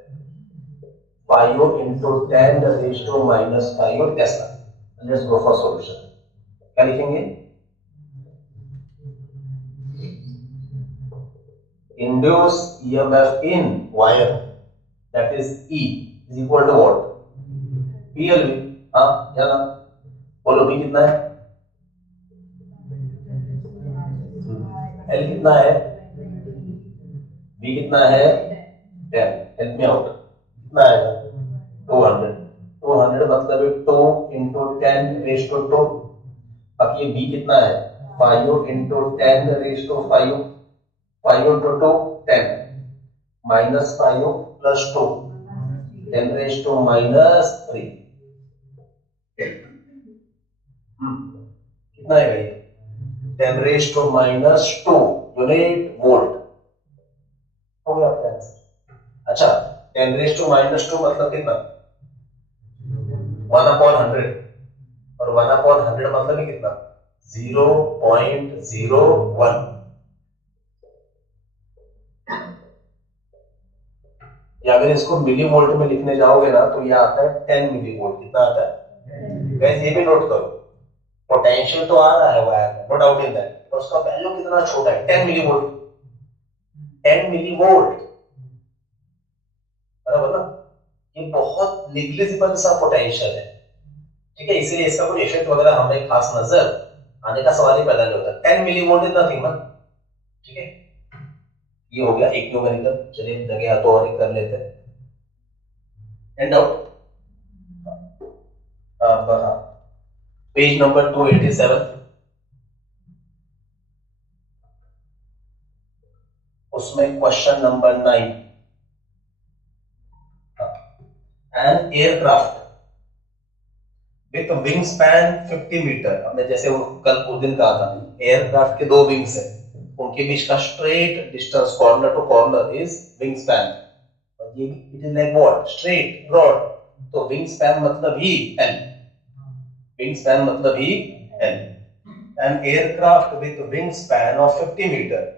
5 into 10 raise to -5 tesla. Let's go for solution. क्या लिखेंगे, induced EMF in wire, that is E is equal to what, PLV। हाँ या ना, बोलो B कितना है, L कितना है, B कितना है, 10, हेल्प मी आउट, कितना आएगा, 200। 200 मतलब 2 इंटू 10 रेज टू 2। अब ये B कितना है, 5 into 10 raise to 5, 5 into 2 10, -5 plus 2 10 raise to -3। कितना है भाई, 10 रेज टू -2 यूनिट वोल्ट। हो गया आपका आंसर। अच्छा, 10 रेज टू -2 मतलब कितना, 1/100, और 1/100 मतलब ही कितना, 0.01। या अगर इसको मिली वोल्ट में लिखने जाओगे ना तो ये आता है 10 मिली वोल्ट। कितना आता है गाइस, ये भी नोट करो, पोटेंशियल तो आ रहा है वायर में, नो डाउट इन दैट, पर उसका वैल्यू कितना छोटा है, 10 मिली वोल्ट। 10 मिली वोल्ट, बराबर ना, ये बहुत निग्लिजिबल सा पोटेंशियल है, ठीक है। इसलिए इसका कोई इफेक्ट वगैरह हमें खास नजर आने का सवाल ही पैदा नहीं होता। 10 मिली वोल्ट इज नथिंग ना, ठीक है। ये हो गया एक न्यूमेरिकल। चलिए जगह तो और एक कर लेते हैं, एंड आउट। पेज नंबर 287, उसमें question number 9, an aircraft with wing span 50 meter. हमने जैसे वो कल उस दिन कहा था, एयरक्राफ्ट के दो विंग्स है, उनके बीच का straight distance corner to corner is wing span, और ये it is like what, straight broad. तो विंग स्पैन मतलब ही एल, विंग स्पैन मतलब ही L. An aircraft with wing span of 50 metre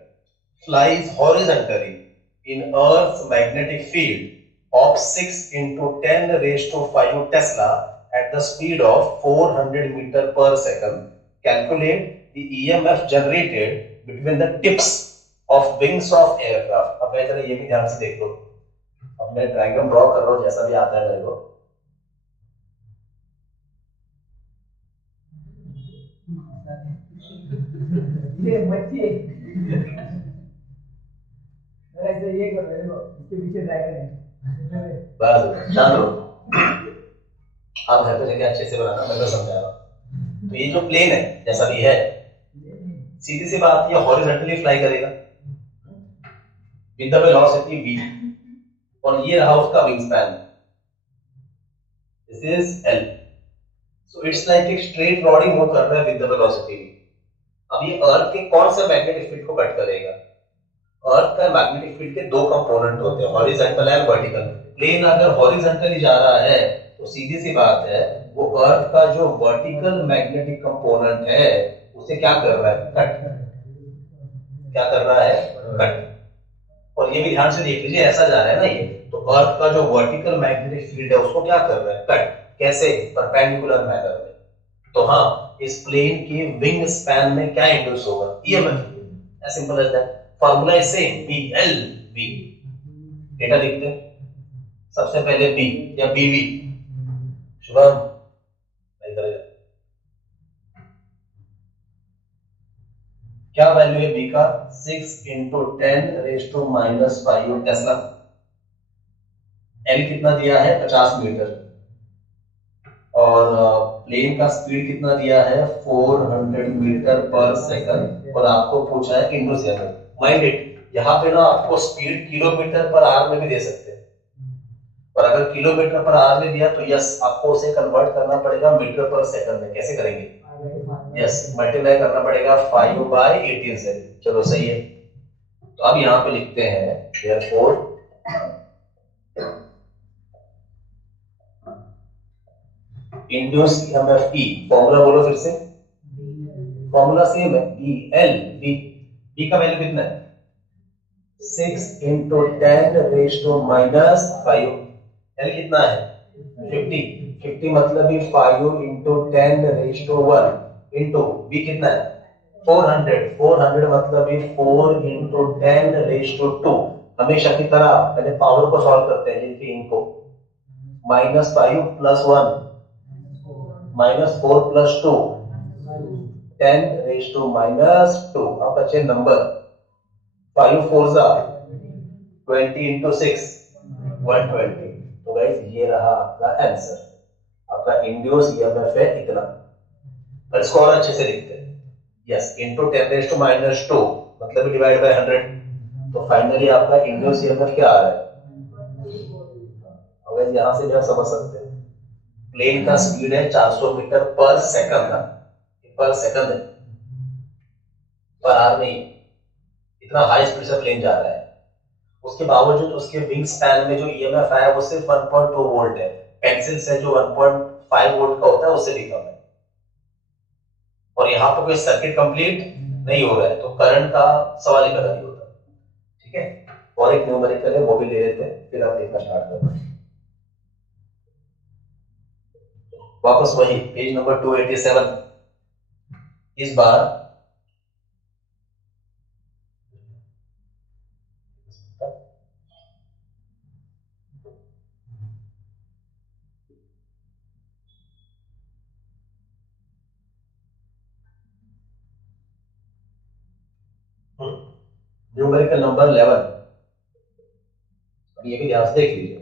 flies horizontally in Earth's magnetic field of 6 into 10 raised to 5 Tesla at the speed of 400 meter per second. Calculate the EMF generated between the tips of wings of aircraft. अब मैं जरा ये भी ध्यान से देख लो, अब मैं डायग्राम ड्रॉ कर रहा हूँ जैसा भी आता है मेरे को। ये बच्चे ऐसे ये कर रहे हो, इसके पीछे ड्रैगन है, बस शांत रहो। आप घर पे जाके अच्छे से बनाना, मैं तो समझा रहा हूँ। तो ये जो प्लेन है जैसा भी है, सीधी सी बात, ये हॉरिजॉन्टली फ्लाई करेगा विद द वेलोसिटी v, और ये रहा उसका wing span, this is l। So it's like एक स्ट्रेट रॉड ही मूव कर रहा है विद द वेलोसिटी v। अब ये अर्थ के कौन से मैग्नेटिक फील्ड को कट करेगा, अर्थ का मैग्नेटिक फील्ड के दो कंपोनेंट होते हैं, हॉरिजॉन्टल एंड वर्टिकल। प्लेन अगर हॉरिजॉन्टली जा रहा है तो सीधी सी बात है, वो अर्थ का जो वर्टिकल मैग्नेटिक कंपोनेंट है उसे क्या कर रहा है, कट। क्या कर रहा है, कट। और ये भी ध्यान से देख लीजिए, ऐसा जा रहा है ना ये, तो अर्थ का जो वर्टिकल मैग्नेटिक फील्ड है उसको क्या कर रहा है, कट। कैसे, परपेंडिकुलर मैनर में। तो हाँ, इस प्लेन के विंग स्पैन में क्या इंड्यूस होगा, EMF, as simple as that. Formula is same, B L B. Data लिखते हैं, सबसे पहले बी या बीवी। शुभम क्या वैल्यू है बी का? 6 इंटू 10⁻⁻⁵ टेस्ला। एल कितना दिया है? 50 मीटर। और प्लेन का स्पीड कितना दिया है? 400 मीटर पर सेकंड। और आपको पूछा है इंटू 7। माइंड इट, यहाँ पे ना आपको स्पीड किलोमीटर पर आवर में भी दे सकते हैं, और अगर किलोमीटर पर आवर में दिया तो यस आपको उसे कन्वर्ट करना पड़ेगा मीटर पर सेकंड में। कैसे करेंगे? यस, मल्टीप्लाई करना पड़ेगा 5/18 से। चलो सही है। तो अब यहाँ पे लिखते हैं therefore इंड्यूस्ड ईएमएफ ई। फॉर्मूला बोलो फिर से। फॉर्मूला सेम है, बी एल बी। बी का वैल्यू कितना है? 6 इंटू 10⁻⁵। एल कितना है? 50। 50 मतलब ही 5 इंटू 10⁻⁴ इंटू बी कितना है? 400। 400 मतलब ही 4 इंटू 10⁻²। हमेशा की तरह पहले पावर को सॉल्व करते हैं, जिनके इनको -5 + 1 -4 + 2 10⁻²। अब बचे नंबर 5 4 20 इंटू 6 120। तो गाइस ये रहा आपका आंसर। आपका इंड्यूस ईएमएफ है इतना। पर इसको और अच्छे से लिखते हैं। यस, इंटू 10⁻² मतलब डिवाइड बाय 100। तो फाइनली आपका इंड्यूस ईएमएफ क्या आ रहा है? अब यहां से भी आप समझ सकते हैं, प्लेन का स्पीड है 400 मीटर पर सेकंड का। पर सेकंड है, पर आवर नहीं। इतना हाई स्पीड से प्लेन जा रहा है, उसके बावजूद उसके विंग स्पैन में जो ईएमएफ आया वो सिर्फ 1.2 वोल्ट है। पेंसिल से जो 1.5 वोल्ट का होता है उससे भी कम है। और यहाँ पे कोई सर्किट कंप्लीट नहीं हो रहा है, तो करंट का सवाल ही पैदा नहीं होता। ठीक है, और एक न्यूमेरिकल है वो भी ले लेते हैं, फिर आप देखना स्टार्ट करते हैं। वापस वही पेज नंबर 287। इस बार न्यूमेरिकल नंबर 11। ये भी ध्यान से देख लीजिए।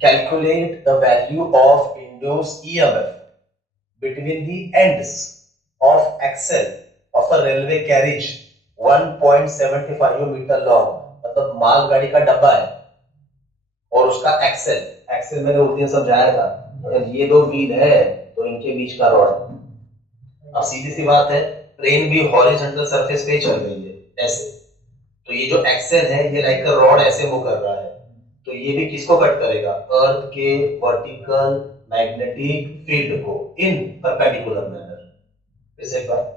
Calculate the value of induced EMF between the ends of axle of a railway carriage 1.75 meter long. मतलब मालगाड़ी का डब्बा है और उसका एक्सेल, एक्सेल मैंने उस दिन समझाया था, अगर ये दो व्हील है तो इनके बीच का रॉड। अब सीधी सी बात है, ट्रेन भी हॉरिजॉन्टल सरफेस पे चल रही है ऐसे, तो ये जो एक्सेल है ये लाइक रॉड ऐसे मूव कर रहा है, तो ये भी किसको कट करेगा? अर्थ के वर्टिकल मैग्नेटिक फील्ड को इन परपेंडिकुलर मैनर। फिर से एक बार,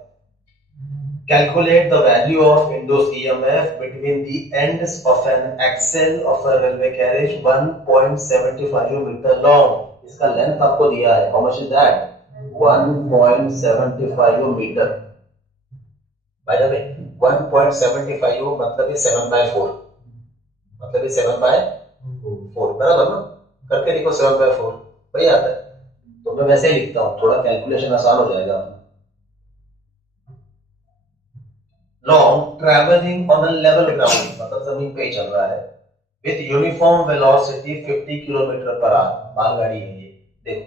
calculate the value of induced EMF between the ends of an axle of a railway carriage 1.75 meter long. इसका लेंथ आपको दिया है, how much is that? 1.75 meter. By the way 1.75 मतलब ये 7/4, मतलब ये 7/4 बराबर ना? करके देखो 7/4 वही आता है। तो मैं वैसे ही लिखता हूँ, थोड़ा कैलकुलेशन आसान हो जाएगा। Long travelling on a level ground, मतलब जमीन पे ही चल रहा है, with uniform velocity 50 kilometre per hour. मालगाड़ी है ये, देखो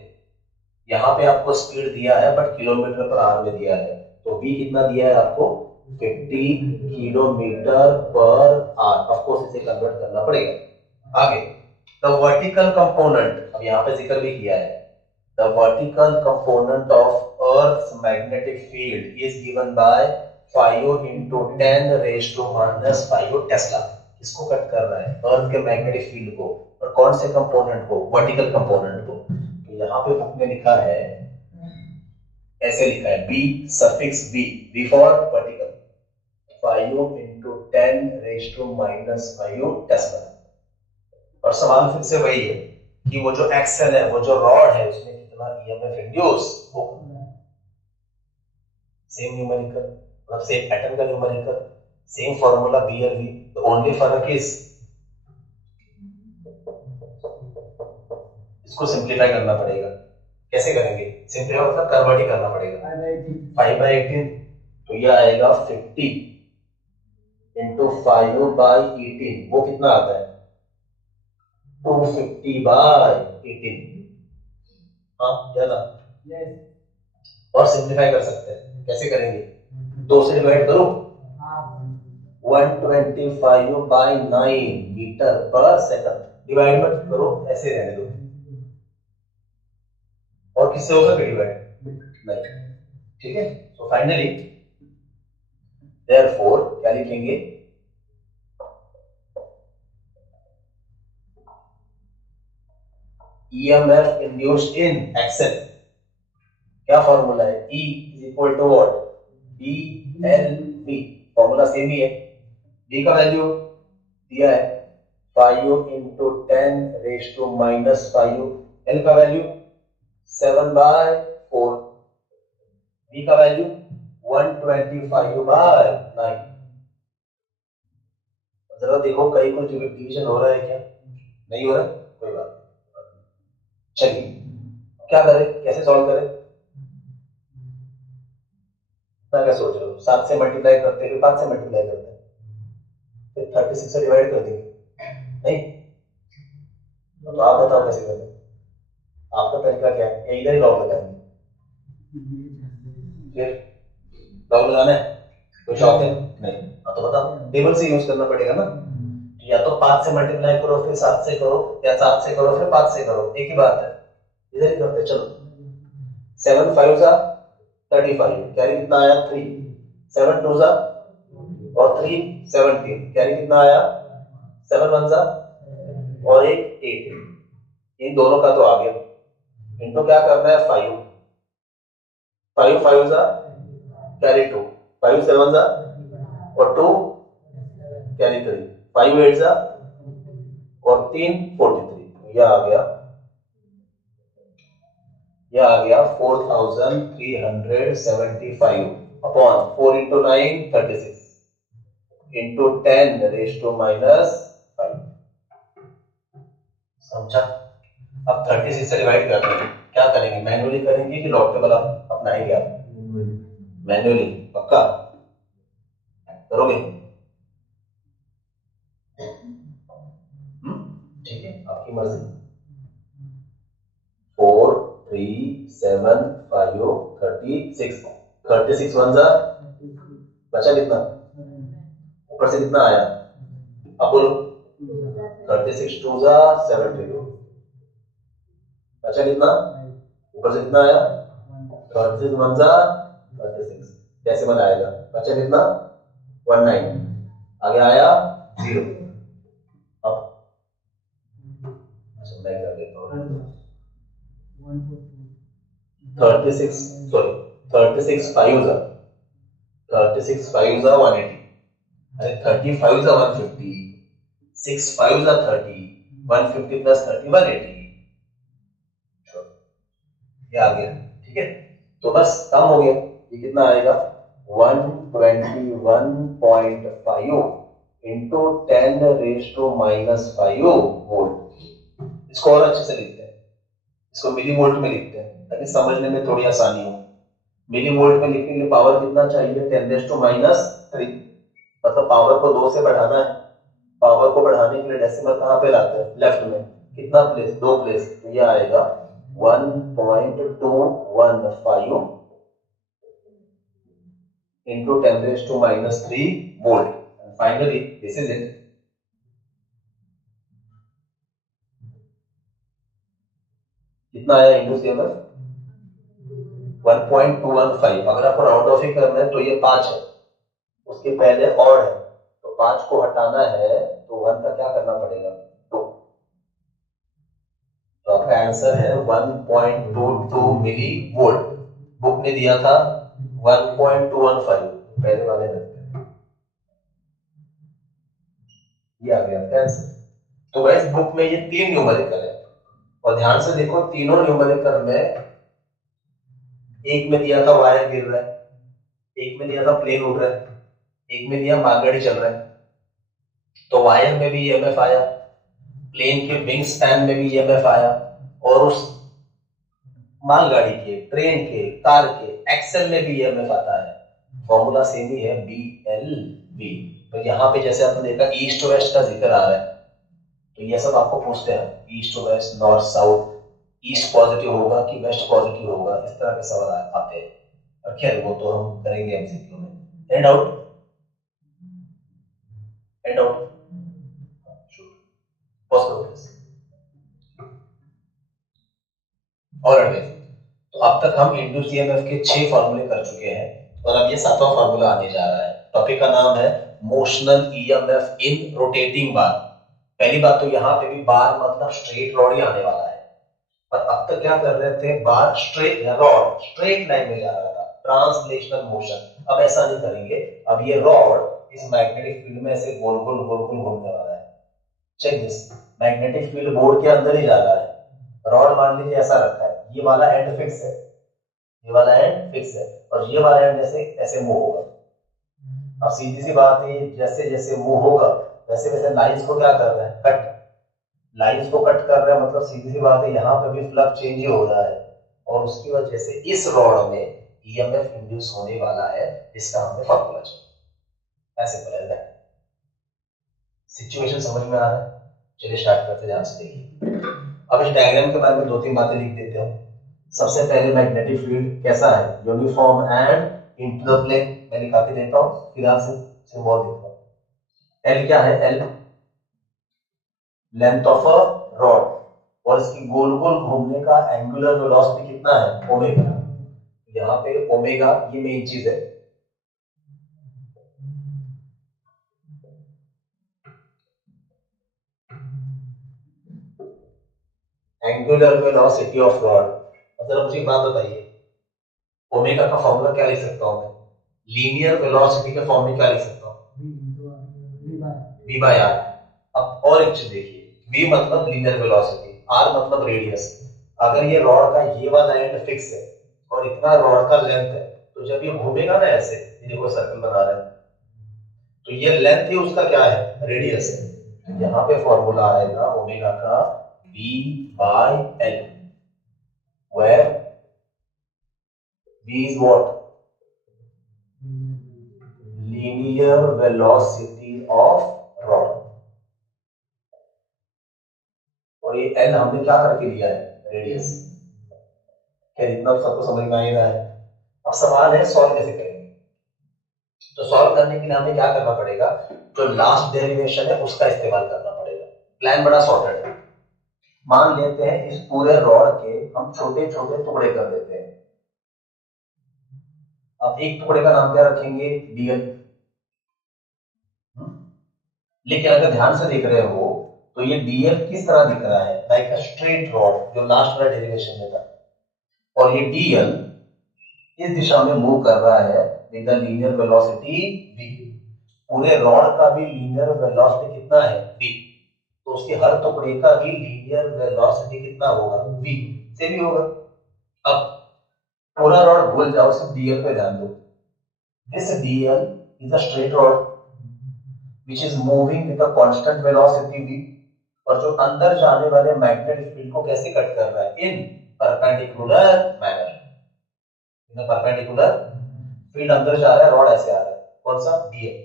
यहाँ पे आपको स्पीड दिया है बट किलोमीटर पर आवर में दिया है, तो v कितना दिया है आपको? 50 kilometre per hour. Of course इसे कन्वर्ट करना पड़ेगा। आगे द वर्टिकल कंपोनेंट, अब यहाँ पे जिक्र भी किया है, the vertical component of earth's magnetic field is given by 5 into 10⁻⁵ tesla. किसको कट कर रहा है? अर्थ के मैग्नेटिक फील्ड को। और कौन से कंपोनेंट को? वर्टिकल कंपोनेंट को। तो यहाँ पे बुक में लिखा है, ऐसे लिखा है B suffix B, B for vertical, 5 into 10⁻⁵ tesla. और सवाल फिर से वही है कि वो जो एक्सेल है, वो जो रॉड है, उसमें कितना ईएमएफ इंड्यूस होगा। सेम न्यूमेरिकल, मतलब सेम पैटर्न का न्यूमेरिकल, सेम फॉर्मूला बी और वी। द ओनली फर्क इज इसको सिंप्लीफाई करना पड़ेगा। कैसे करेंगे? सिंप्लीफाई मतलब कन्वर्ट ही करना पड़ेगा। 5/18, तो तो ये आएगा 50 इंटू 5/18, वो कितना आता है 250/18। हाँ क्या ना, और सिंप्लीफाई कर सकते हैं, कैसे करेंगे, 2 से डिवाइड करो, 125/9 मीटर पर सेकंड, डिवाइड मत करो, ऐसे रहने दो। और किससे होगा डिवाइड, नहीं, ठीक है। तो फाइनली देयरफॉर क्या लिखेंगे, ईएमएफ इंड्यूस्ड इन एक्सेल, क्या फॉर्मूला है, E is equal to what, B L V, formula same ही है। D का वैल्यू दिया है 5 इंटू 10⁻⁻5, L का वैल्यू 7/4, B का वैल्यू 125/9। जरा देखो कहीं कुछ डिवीजन हो रहा है क्या, नहीं हो रहा है, कोई बात नहीं। चलिए क्या करें, कैसे सॉल्व करें, क्या सोच रहे हो, 7 से मल्टीप्लाई करते हैं, 5 से मल्टीप्लाई करते हैं, फिर 36 से डिवाइड कर देंगे, नहीं तो आप बताओ कैसे करें, आपका तरीका क्या है, या इधर ही लॉग लगाएंगे, फिर लॉग लगाना है, कोई शौक है नहीं, हाँ तो बताओ, टेबल से यूज करना पड़ेगा ना, या तो 5 से मल्टीप्लाई करो फिर 7 से करो, या 7 से करो फिर 5 से करो, एक ही बात है, इधर ही करते चलो। 7 5 जा 35, कैरी कितना आया 3, 7 2 जा और 3 17, कैरी कितना आया 7 1 जा और एक 8, इन दोनों का तो आ गया, इनको क्या करना है 5 5 5 जा कैरी 2, 5 7 जा और 2 कैरी 3, 5 8 जा और 3 43, यह आ गया 4375 अपॉन 4 इंटू 9 36 इंटू 10⁻⁻5, समझा। अब 36 से डिवाइड कर रहे हैं, क्या करेंगे, मैन्युअली करेंगे कि लॉग टेबल अपनाएंगे, आप मैन्युअली पक्का करोगे, ठीक है आपकी मर्जी। 4 3 7 5 36, 36 1 जा, बचा कितना, ऊपर से कितना आया, अब बोलो 36 2 जा 72, बचा कितना, ऊपर से कितना आया 36 1 जा 36, कैसे बनाएगा, बचा कितना 19, आगे आया 0, अब अच्छा मैं कर लेता हूँ 36 सॉरी 36 5 जा 36 5 जा 180, अरे 35 जा 150, 6 5 जा 30, 150 प्लस 30 180, ये आ गया, ठीक है। तो बस काम हो गया, ये कितना आएगा 121.5 इंटू 10⁻⁻5 वोल्ट। इसको और अच्छे से लिखते हैं, इसको मिली वोल्ट में लिखते हैं ताकि समझने में थोड़ी आसानी हो। मिली वोल्ट में लिखने के लिए पावर कितना चाहिए 10⁻3, मतलब पावर को 2 से बढ़ाना है, पावर को बढ़ाने के लिए डेसिमल कहां पे लाते हैं, लेफ्ट में, कितना प्लेस, 2 प्लेस, तो ये आएगा 1.215 into 10⁻³ volt, and finally this is it, कितना आया इंटू सीएमएफ 1.215, अगर आपको राउंड ऑफ ही करना है तो ये 5 है, उसके पहले और है, तो 5 को हटाना है तो 1 का क्या करना पड़ेगा 2, तो आपका आंसर है 1.22 मिली वोल्ट, बुक ने दिया था 1.215, पहले वाले रखते हैं, ये आ गया आपका आंसर। तो गाइस बुक में ये 3 न्यूमेरिकल है, और ध्यान से देखो तीनों न्यूमेरिकल में, एक में दिया था वायर गिर रहा है, एक में दिया था प्लेन उड़ रहा है, एक में दिया मालगाड़ी चल रहा है, तो वायर में भी ईएमएफ आया, प्लेन के विंग स्पैन में भी ईएमएफ आया, और उस मालगाड़ी के, ट्रेन के, कार के एक्सेल में भी ईएमएफ आता है। फॉर्मूला सेम ही है, बी एल बी। तो यहाँ पे जैसे आपने देखा ईस्ट वेस्ट का जिक्र आ रहा है, तो ये सब आपको पूछते हैं, east west north south, east positive होगा कि वेस्ट पॉजिटिव होगा, इस तरह के सवाल आते हैं। और खैर वो तो हम करेंगे एमसीक्यू में। एंड आउट, एंड आउट, और एडवाइस। तो अब तक हम इंड्यूस्ड ईएमएफ के 6 फॉर्मूले कर चुके हैं, और अब ये 7वां फॉर्मूला आने जा रहा है। टॉपिक का नाम है मोशनल ईएमएफ इन रोटेटिंग बार। पहली बात तो यहाँ पे भी बार मतलब स्ट्रेट रॉड ही आने वाला है, पर अब तक क्या कर रहे थे, बार स्ट्रेट रॉड स्ट्रेट लाइन में जा रहा था, ट्रांसलेशनल मोशन। अब ऐसा नहीं करेंगे, अब ये रॉड इस मैग्नेटिक फील्ड में ऐसे गोल गोल गोल गोल घूमने वाला है। Check this, magnetic field board के अंदर ही जा रहा है, रॉड मान लीजिए ऐसा रखा है, ये वाला एंड फिक्स है, ये वाला एंड फिक्स है, और ये वाला एंड ऐसे ऐसे मूव होगा। अब सीधी सी बात है, जैसे जैसे मूव होगा वैसे वैसे लाइंस को क्या कर रहा है, कट, लाइंस को कट कर रहा है, मतलब सीधी सी बात है यहाँ पे भी फ्लक्स चेंज ही हो रहा है, और उसकी वजह से इस रॉड में ईएमएफ इंड्यूस होने वाला है, जिसका हमें फॉर्मूला चाहिए। ऐसे सिंपल है दैट। सिचुएशन समझ में आ रहा है? चलिए स्टार्ट करते हैं, ध्यान से देखिए। अब इस डायग्राम के बारे में 2-3 बातें लिख देते हैं। सबसे पहले मैग्नेटिक फील्ड कैसा है, uniform and into the plane. मैं लिखा के देता हूँ, फिलहाल से सिंबल देता हूँ। एल क्या है, L length of a rod, और इसकी गोल गोल घूमने का एंगुलर वेलोसिटी कितना है, ओमेगा। यहाँ पे ओमेगा ये मेन चीज है। Angular velocity of rod. मतलब मुझे एक बात बताइए, ओमेगा का फॉर्मूला क्या लिख सकता हूँ मैं, लीनियर वेलोसिटी के फॉर्म में क्या लिख सकता हूँ, वी बाय आर। अब और एक चीज देखिए, वी मतलब लीनियर वेलोसिटी, आर मतलब रेडियस। अगर ये रॉड का ये वाला एंड फिक्स है और इतना रॉड का लेंथ है, तो जब ये घूमेगा ना ऐसे, ये देखो सर्कल बना रहा है, तो ये लेंथ ही उसका क्या है, रेडियस है। तो यहाँ पे फॉर्मूला आएगा ओमेगा का v by L, where v is what, linear velocity of rod, और ये एल हमने क्या करके लिया है, रेडियस। क्या इतना सबको समझ में आ ही रहा है? अब सवाल है सॉल्व कैसे करेंगे। तो सॉल्व करने के लिए हमें क्या करना पड़ेगा, जो लास्ट डेरिवेशन है उसका इस्तेमाल करना पड़ेगा। प्लान बड़ा सॉर्टेड है। मान लेते हैं इस पूरे रॉड के हम छोटे छोटे टुकड़े कर देते हैं। अब एक टुकड़े का नाम क्या रखेंगे, डीएल। लेकिन अगर ध्यान से देख रहे हो तो ये डीएल किस तरह दिख रहा है, लाइक अ स्ट्रेट रॉड, जो लास्ट वाला डेरिवेशन में था, और ये डीएल इस दिशा में मूव कर रहा है with the linear velocity v। पूरे रॉड का भी लीनियर वेलोसिटी कितना है, v। तो उसके हर टुकड़े का भी लीनियर वेलोसिटी कितना होगा, v से भी होगा। अब पूरा रॉड भूल जाओ, सिर्फ डीएल पे ध्यान दो। This DL is a straight rod which is moving with a constant velocity v, और जो अंदर जाने वाले मैग्नेटिक फील्ड को कैसे कट कर रहा है, इन परपेंडिकुलर मैनर। इन परपेंडिकुलर फील्ड अंदर जा रहा है, रॉड ऐसे आ रहा है, कौन सा, डीएल।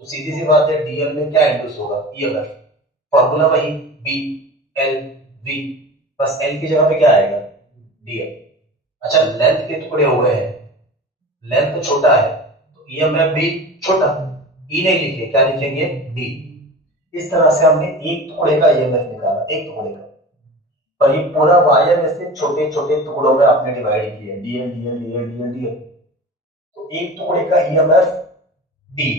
तो सीधी सी बात है, डीएल में क्या इंड्यूस होगा, ईएमएफ। फॉर्मूला वही, बी एल वी, बस एल की जगह पे क्या आएगा, डीएल। अच्छा, लेंथ के टुकड़े हो गए हैं, लेंथ तो छोटा है तो ईएमएफ भी छोटा। ई नहीं लिखे, क्या लिखेंगे, डी। इस तरह से हमने एक टुकड़े का ईएमएफ निकाला, एक टुकड़े का, पर ये पूरा वायर ऐसे छोटे छोटे टुकड़ों में आपने डिवाइड किया, DL DL DL DL DL. तो एक टुकड़े का ईएमएफ डी,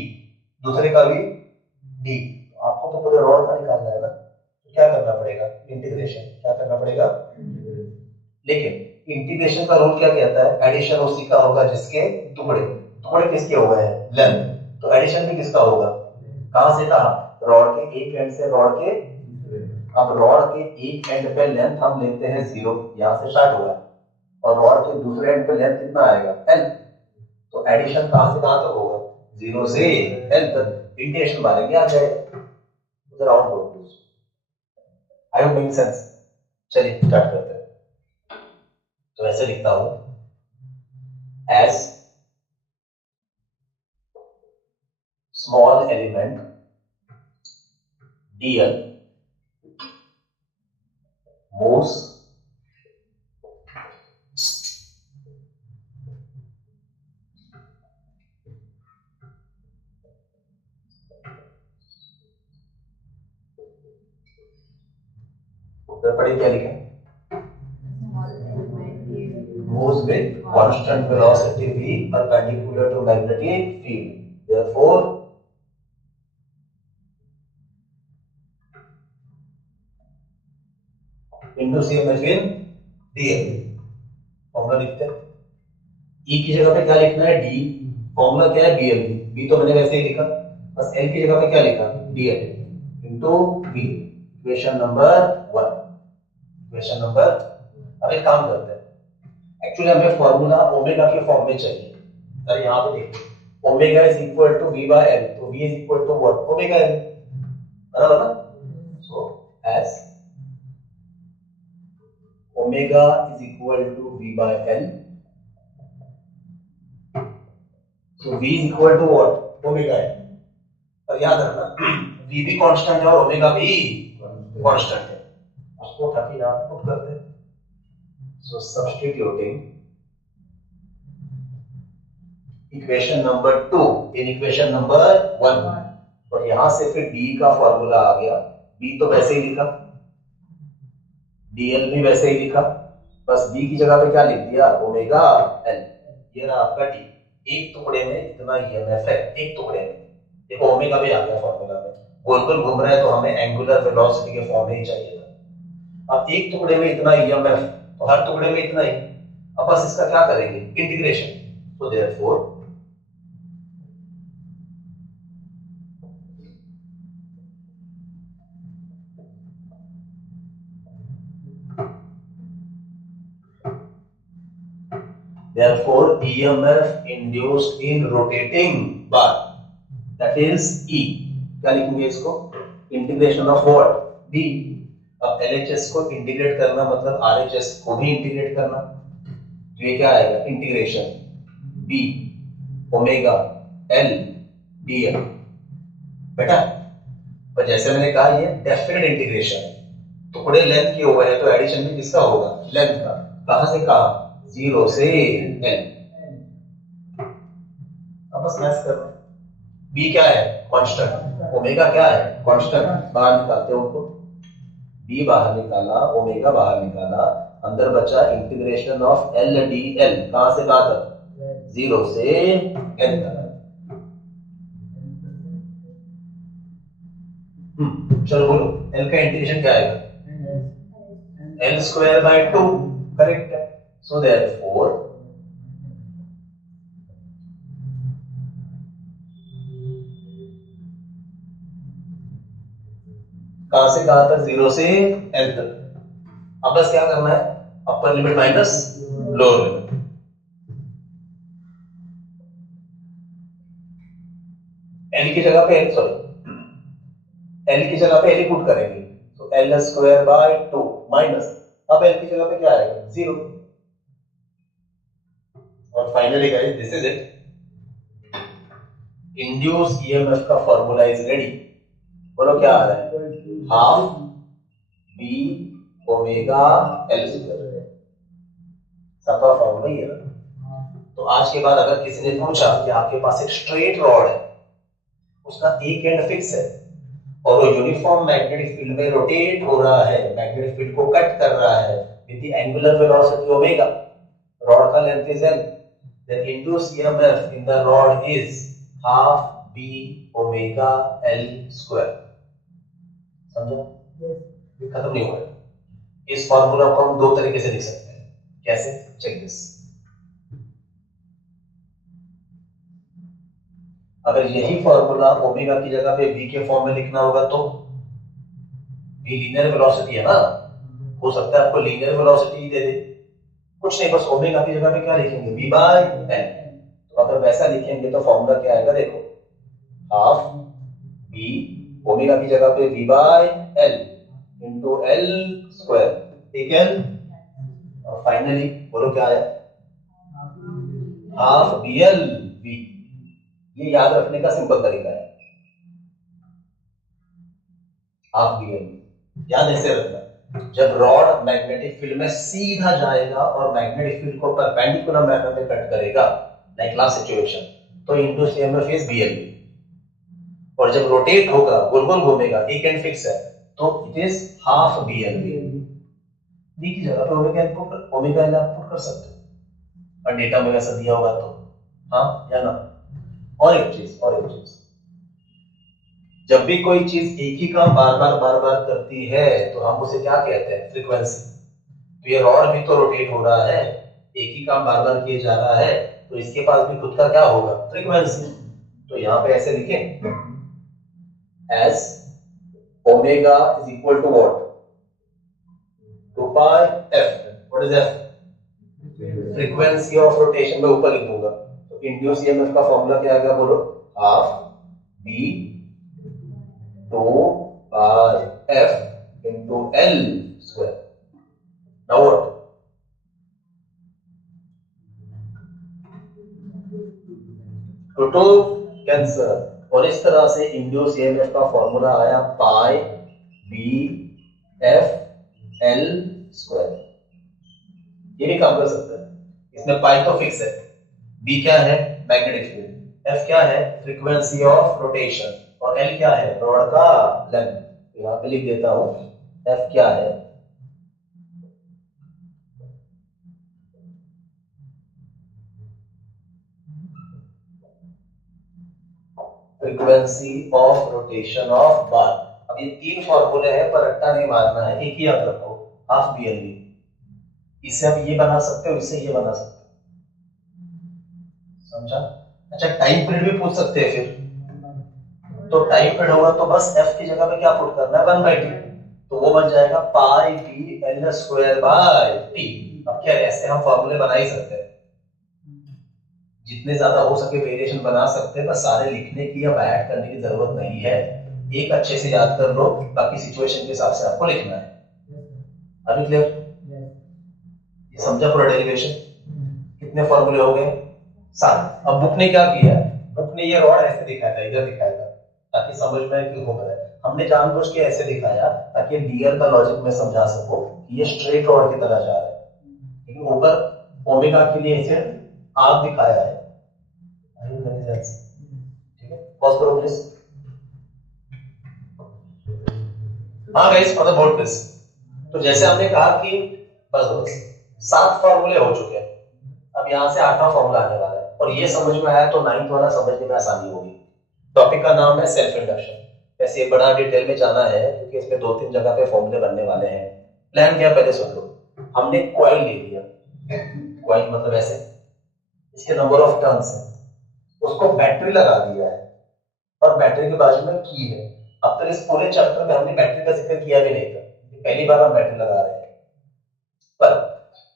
दूसरे का भी डी। तो आपको तो पूरे रॉड का निकालना है ना, तो क्या करना पड़ेगा, इंटीग्रेशन। क्या करना पड़ेगा, लेकिन इंटीग्रेशन का रूल क्या कहता है, एडिशन उसी का होगा जिसके टुकड़े, टुकड़े किसके हो गए हैं, लेंथ, तो एडिशन भी किसका होगा, कहां से कहा, रॉड के एक एंड से रॉड के। अब रॉड के एक एंड पे लेंथ हम लेते हैं 0, यहां से स्टार्ट हुआ है, और रॉड के दूसरे एंड पे लेंथ कितना आएगा, एल। तो एडिशन कहां से कहां तक होगा, 0 से एल तक। इंटीग्रेशन मारेंगे आ जाएगा, उधर आउट हो। I hope making sense. चलिए स्टार्ट करते हैं। तो ऐसे लिखता हूं, S small element dl moves पढ़े क्या लिखा, moves with constant velocity v perpendicular to magnetic field, therefore into CMF in dl। Formula लिखते हैं, E की जगह पे क्या लिखना है d, फॉर्मूला क्या है bl, b तो मैंने वैसे ही लिखा, बस l की जगह पे क्या लिखा dl into v, equation number 1, equation number. अब एक काम करते हैं, एक्चुअली हमें फॉर्मूला ओमेगा के फॉर्म में चाहिए। अरे यहाँ पे देखिए omega is equal to V by L, तो V is equal to what omega L, बराबर ना। So as omega is equal to V by L, so V is equal to what omega L. और याद रखना we भी constant है और omega भी कांस्टेंट है, उसको उठा के यहाँ पुट करते हैं। So substituting equation number 2 in equation number 1, और यहां से फिर d का फॉर्मूला आ गया, b तो वैसे ही लिखा, dl भी वैसे ही लिखा, बस b की जगह पे क्या लिख दिया ओमेगा l। ये रहा आपका d, एक टुकड़े में इतना ईएमएफ है, एक टुकड़े में देखो ओमेगा भी आ गया फॉर्मूला में, गोल गोल घूम रहा है तो हमें एंगुलर वेलोसिटी के फॉर्म में ही चाहिए था। अब एक टुकड़े में इतना ईएमएफ तो हर टुकड़े में इतना ही, अब बस इसका क्या करेंगे इंटीग्रेशन, तो therefore therefore EMF induced in rotating bar, that is E, क्या लिखेंगे इसको इंटीग्रेशन ऑफ व्हाट B। अब LHS को इंटीग्रेट करना मतलब RHS को भी इंटीग्रेट करना, तो ये क्या आएगा integration B omega L dl। बेटा पर जैसे मैंने कहा ये डेफिनेट इंटीग्रेशन है, टुकड़े लेंथ के हुए हैं तो एडिशन भी किसका होगा लेंथ का, कहां से कहां 0 से n। अब बस मैथ कर रहे हैं, b क्या है कांस्टेंट, ओमेगा क्या है कांस्टेंट, बाहर निकालते हैं उनको, b बाहर निकाला ओमेगा बाहर निकाला, अंदर बचा इंटीग्रेशन ऑफ l dl, कहां से कहां तक 0 से n तक। चलो बोलो l का इंटीग्रेशन क्या आएगा l स्क्वायर बाय 2, करेक्ट है। सो देयरफॉर कहां से कहां तक 0 से l तक। अब बस क्या करना है upper limit minus lower limit, l की जगह पे सॉरी l की जगह पे l पुट करेंगे तो l स्क्वायर बाय 2 माइनस, अब l की जगह पे क्या आएगा 0। और finally guys this is it, induce EMF का फॉर्मूला इज रेडी। बोलो क्या आ रहा है half b omega l square, सबका फॉर्मूला ये रहा। तो आज के बाद अगर किसी ने पूछा कि आपके पास एक स्ट्रेट रॉड है, उसका एक एंड फिक्स है और वो यूनिफॉर्म मैग्नेटिक फील्ड में रोटेट हो रहा है, मैग्नेटिक फील्ड को कट कर रहा है with the angular velocity omega, rod का length is l, then induced EMF in the rod is half b omega l square। समझो ये खत्म नहीं हो रहा। इस फॉर्मूला को हम दो तरीके से लिख सकते हैं, कैसे चेक दिस। अगर यही फॉर्मूला ओमेगा की जगह पे v के फॉर्म में लिखना होगा तो v लीनियर वेलोसिटी है ना, हो सकता है आपको लीनियर वेलोसिटी दे दे, कुछ नहीं बस ओमेगा की जगह पे क्या लिखेंगे v बाय l। तो अगर वैसा लिखेंगे तो फॉर्मूला क्या आएगा देखो हाफ b ओमेगा की जगह पे v by l into l square, ठीक है। और फाइनली बोलो क्या आया हाफ bl v, ये याद रखने का सिंपल तरीका है, हाफ बी एल बी। याद ऐसे रखना, जब रॉड मैग्नेटिक फील्ड में सीधा जाएगा और मैग्नेटिक फील्ड को परपेंडिकुलर मैनर में कट करेगा, लाइक लास्ट सिचुएशन, तो इंड्यूस्ड ईएमएफ इज बीएलबी। और जब रोटेट होगा, गोल गोल घूमेगा, एक एंड फिक्स है, तो it is half BLB. D की जगह पे ओमेगा एल पुट कर सकते हो, और डेटा में वैसा दिया होगा तो हाँ या ना। और एक चीज, जब भी कोई चीज एक ही काम बार बार करती है तो हम उसे क्या कहते हैं, फ्रीक्वेंसी। तो ये रॉड भी तो रोटेट हो रहा है, एक ही काम बार बार किए जा रहा है, तो इसके पास भी खुद का क्या होगा, फ्रीक्वेंसी। तो यहाँ पे ऐसे लिखें, as omega is equal to what, 2 pi F. What is F, frequency of rotation. में ऊपर लिख दूंगा, तो इंड्यूस ईएमएफ का फॉर्मूला क्या आएगा, बोलो, half B 2 pi F into L square. Now what, total cancel. और इस तरह से इंड्यूस ईएमएफ का फॉर्मूला आया pi B F L square. ये भी काम कर सकता है, इसमें पाई तो फिक्स है, बी क्या है, मैग्नेटिक फील्ड, एफ क्या है, फ्रीक्वेंसी ऑफ रोटेशन, और एल क्या है, रॉड का लेंथ। यहां पे लिख देता हूं, एफ क्या है, फ्रीक्वेंसी ऑफ रोटेशन ऑफ बार। अब ये 3 फॉर्मूले हैं, पर रट्टा नहीं मारना है, एक ही याद रखो, हाफ बी एल बी। इससे आप ये बना सकते हो, इससे ये बना सकते हो, समझा। अच्छा, टाइम पीरियड भी पूछ सकते हैं फिर, तो टाइम पीरियड होगा तो बस एफ की जगह पे क्या पुट करना है, 1/t, तो वो बन जाएगा pi B L square by T. अब क्या ऐसे हम फॉर्मूले बना ही सकते हैं, जितने ज्यादा हो सके वेरिएशन बना सकते हैं, बस सारे लिखने की या ऐड करने की जरूरत नहीं है, एक अच्छे से याद कर लो, बाकी सिचुएशन के हिसाब से आपको लिखना है। अभी क्लियर, ये समझा पूरा डेरिवेशन। कितने फॉर्मूले हो गए, 7। अब बुक ने क्या किया, बुक ने ये रॉड ऐसे दिखाया था, इधर दिखाया था, ताकि समझ में क्यों घूम रहा है। हमने जानबूझ के ऐसे दिखाया ताकि डीएल का लॉजिक में समझा सको कि ये स्ट्रेट रॉड की तरह जा रहा है, लेकिन ऊपर ओमेगा के लिए इसे आग दिखाया है। ठीक है, पॉज करो प्लीज। हाँ guys, on the board please. तो जैसे हमने कहा कि बस 7 फॉर्मूले हो चुके हैं, अब यहाँ से 8वां फॉर्मूला आने वाला है, और ये समझ में आया तो 9th वाला समझने में आसानी होगी। टॉपिक का नाम है सेल्फ इंडक्शन। वैसे ये बड़ा डिटेल में जाना है क्योंकि इसमें 2-3 जगह पे फॉर्मूले बनने वाले हैं। प्लान क्या, पहले सुन लो। हमने कॉइल ले लिया, कॉइल मतलब ऐसे, इसके नंबर ऑफ टर्न्स है, उसको बैटरी लगा दिया है, और बैटरी के बाजू में की है। अब तक इस पूरे चैप्टर में हमने बैटरी का जिक्र किया भी नहीं था, पहली बार हम बैटरी लगा रहे हैं। पर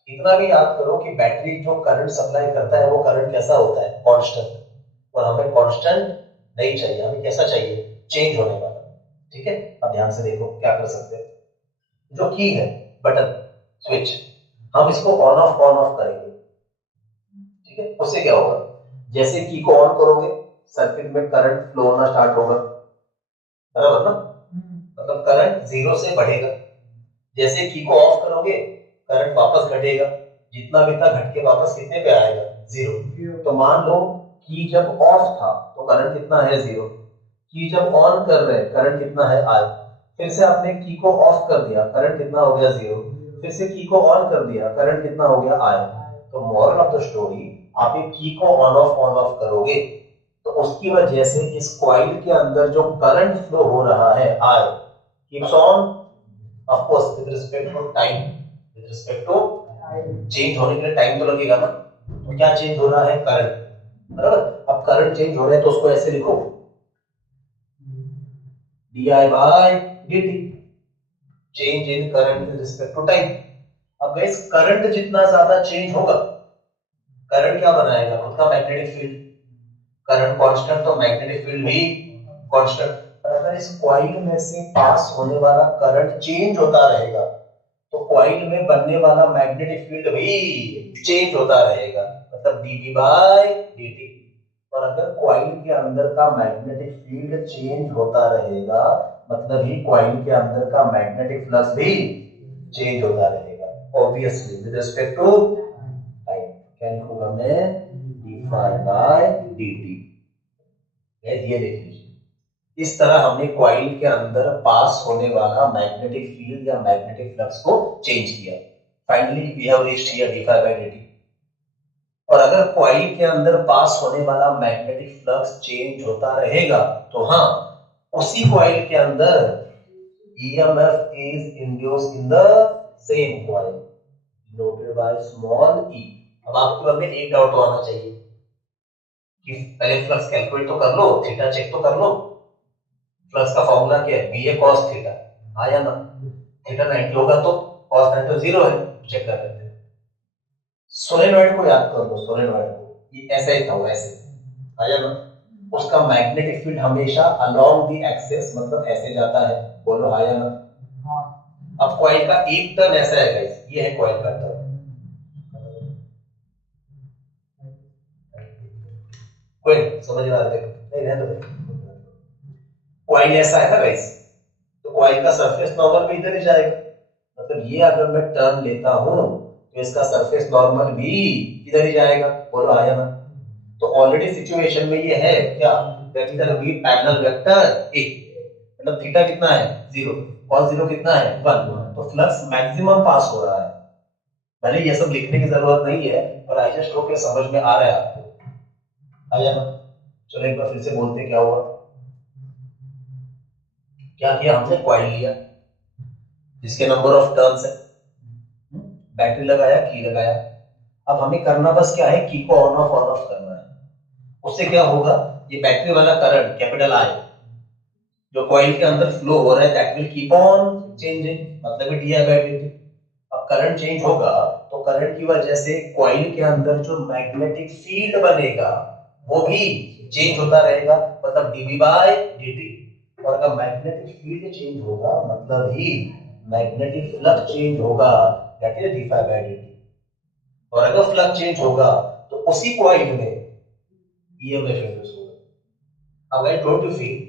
इतना भी याद करो कि बैटरी जो करंट सप्लाई करता है वो करंट कैसा होता है, कांस्टेंट। और हमें कांस्टेंट नहीं चाहिए, हमें कैसा चाहिए, चेंज होने वाला। ठीक है, अब ध्यान से देखो क्या कर सकते हैं। जो की है, बटन, स्विच, हम इसको ऑन ऑफ करेंगे। ठीक है, उससे क्या होगा, जैसे की को ऑन करोगे सर्किट में करंट फ्लो होना स्टार्ट होगा, बराबर ना, मतलब करंट 0 से बढ़ेगा। जैसे की को ऑफ करोगे करंट वापस घटेगा, जितना भी था घट के वापस कितने पे आएगा, 0। तो मान लो की जब ऑफ था तो करंट कितना है, 0। की जब ऑन कर रहे हैं करंट कितना है, आई। फिर से आपने की को ऑफ कर दिया, करंट कितना हो गया, 0। फिर से की को ऑन कर दिया, करंट कितना हो गया, आई। तो मोरल ऑफ द स्टोरी, आप ये की को ऑन ऑफ करोगे तो उसकी वजह से इस कॉइल के अंदर जो करंट फ्लो हो रहा है, I, keeps on, of course with respect to time, with respect to change होने के लिए टाइम तो लगेगा ना। तो क्या चेंज हो रहा है, करंट, बराबर। अब करंट चेंज हो रहा है तो उसको ऐसे लिखो, di by dt, change in current with respect to time. अब गाइस करंट जितना ज्यादा चेंज होगा, करंट क्या बनाएगा, खुद का मैग्नेटिक फील्ड। करंट कांस्टेंट तो मैग्नेटिक फील्ड भी कांस्टेंट। अगर इस कॉइल में से पास होने वाला करंट चेंज होता रहेगा तो कॉइल में बनने वाला मैग्नेटिक फील्ड भी चेंज होता रहेगा, मतलब dB by dt। और अगर कॉइल के अंदर का मैग्नेटिक फील्ड चेंज होता रहेगा मतलब ही कॉइल के अंदर का मैग्नेटिक फ्लक्स भी चेंज होता रहेगा obviously with respect to time. क्या लिखूंगा मैं D phi by D T. ये देख लीजिए इस तरह हमने कॉइल के अंदर पास होने वाला मैग्नेटिक फील्ड या मैग्नेटिक फ्लक्स को चेंज किया। Finally we have reached here D phi by D T. और अगर कॉइल के अंदर पास होने वाला मैग्नेटिक फ्लक्स चेंज होता रहेगा तो हाँ उसी कॉइल के अंदर EMF is induced in the same coil denoted by small e। अब आपके मन में एक डाउट तो आना चाहिए कि पहले फ्लक्स कैलकुलेट तो कर लो, थीटा चेक तो कर लो। फ्लक्स का फॉर्मूला क्या है? बी ए कॉस थीटा। आया ना? थीटा 90 होगा तो कॉस 90 तो 0 है, चेक कर लेते हैं। सोलेनॉइड को याद कर लो, सोलेनॉइड को ये ऐसा ही था, वैसे आया ना? उसका मैग्नेटिक फील्ड हमेशा अलोंग द एक्सिस मतलब ऐसे जाता है। बोलो आया ना? अब कॉइल का एक टर्न ऐसा है गाइस, ये है कॉइल का टर्न। कोई समझ में आ रहा है? नहीं रहने दो। कॉइल ऐसा है ना गाइस, तो कॉइल का सरफेस नॉर्मल भी इधर ही जाएगा। मतलब ये अगर मैं टर्न लेता हूं तो इसका सरफेस नॉर्मल भी इधर ही जाएगा। बोलो आया ना? तो ऑलरेडी सिचुएशन में ये है क्या? Vector B parallel vector A मतलब थीटा कितना है 0, cos 0 कितना है 1। तो फ्लक्स मैक्सिमम पास हो रहा है। भले ये सब लिखने की जरूरत नहीं है पर आई जस्ट होप समझ में आ रहा है आपको। आया ना? चलो एक बार फिर से बोलते क्या हुआ। क्या किया हमने? कॉइल लिया जिसके नंबर ऑफ टर्न्स है, बैटरी लगाया, की लगाया। अब हमें करना बस क्या है, की को ऑन ऑफ करना है। उससे क्या होगा, ये बैटरी वाला करंट कैपिटल आई जो कॉइल के अंदर फ्लो हो रहा है that will keep on changing, मतलब D I by D T. अब करंट चेंज होगा तो करंट की वजह से कॉइल के अंदर जो मैग्नेटिक फील्ड बनेगा वो भी चेंज होता रहेगा, मतलब डीवी बाय डी। और अगर मैग्नेटिक फील्ड चेंज होगा मतलब ही मैग्नेटिक फ्लक्स चेंज होगा that is D phi by D T. और अगर फ्लक्स चेंज होगा तो उसी कॉइल में ईएमएफ इंड्यूस होगा। अब आई टोल्ड यू फील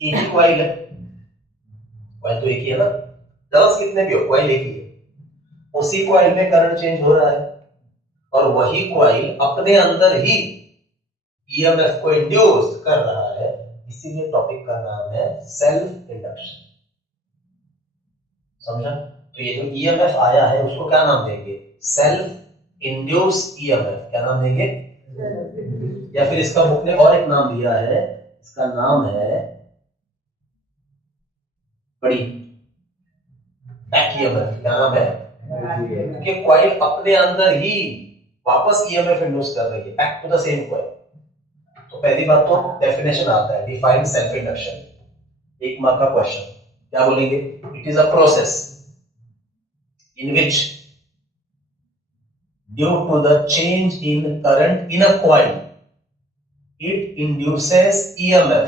एक ही कॉइल है, कॉइल तो एक ही है ना, टर्न्स कितने भी हो कॉइल एक ही है। उसी कॉइल में करंट चेंज हो रहा है और वही कॉइल अपने अंदर ही ईएमएफ को इंड्यूस कर रहा है। इसीलिए टॉपिक का नाम है सेल्फ इंडक्शन। समझा? तो ये जो ईएमएफ आया है उसको क्या नाम देंगे? Self induce EMF. क्या नाम देंगे? या फिर इसका बुक ने और एक नाम दिया है, इसका नाम है बड़ी बैक ईएमएफ। क्या नाम है? क्योंकि कॉइल अपने अंदर ही वापस ईएमएफ इंड्यूस कर रही है, back to the same coil. तो पहली बात तो डेफिनेशन आता है, डिफाइन सेल्फ इंडक्शन। एक मार्क का क्वेश्चन, क्या बोलेंगे? It is a process in which due to the change in current in a coil it induces EMF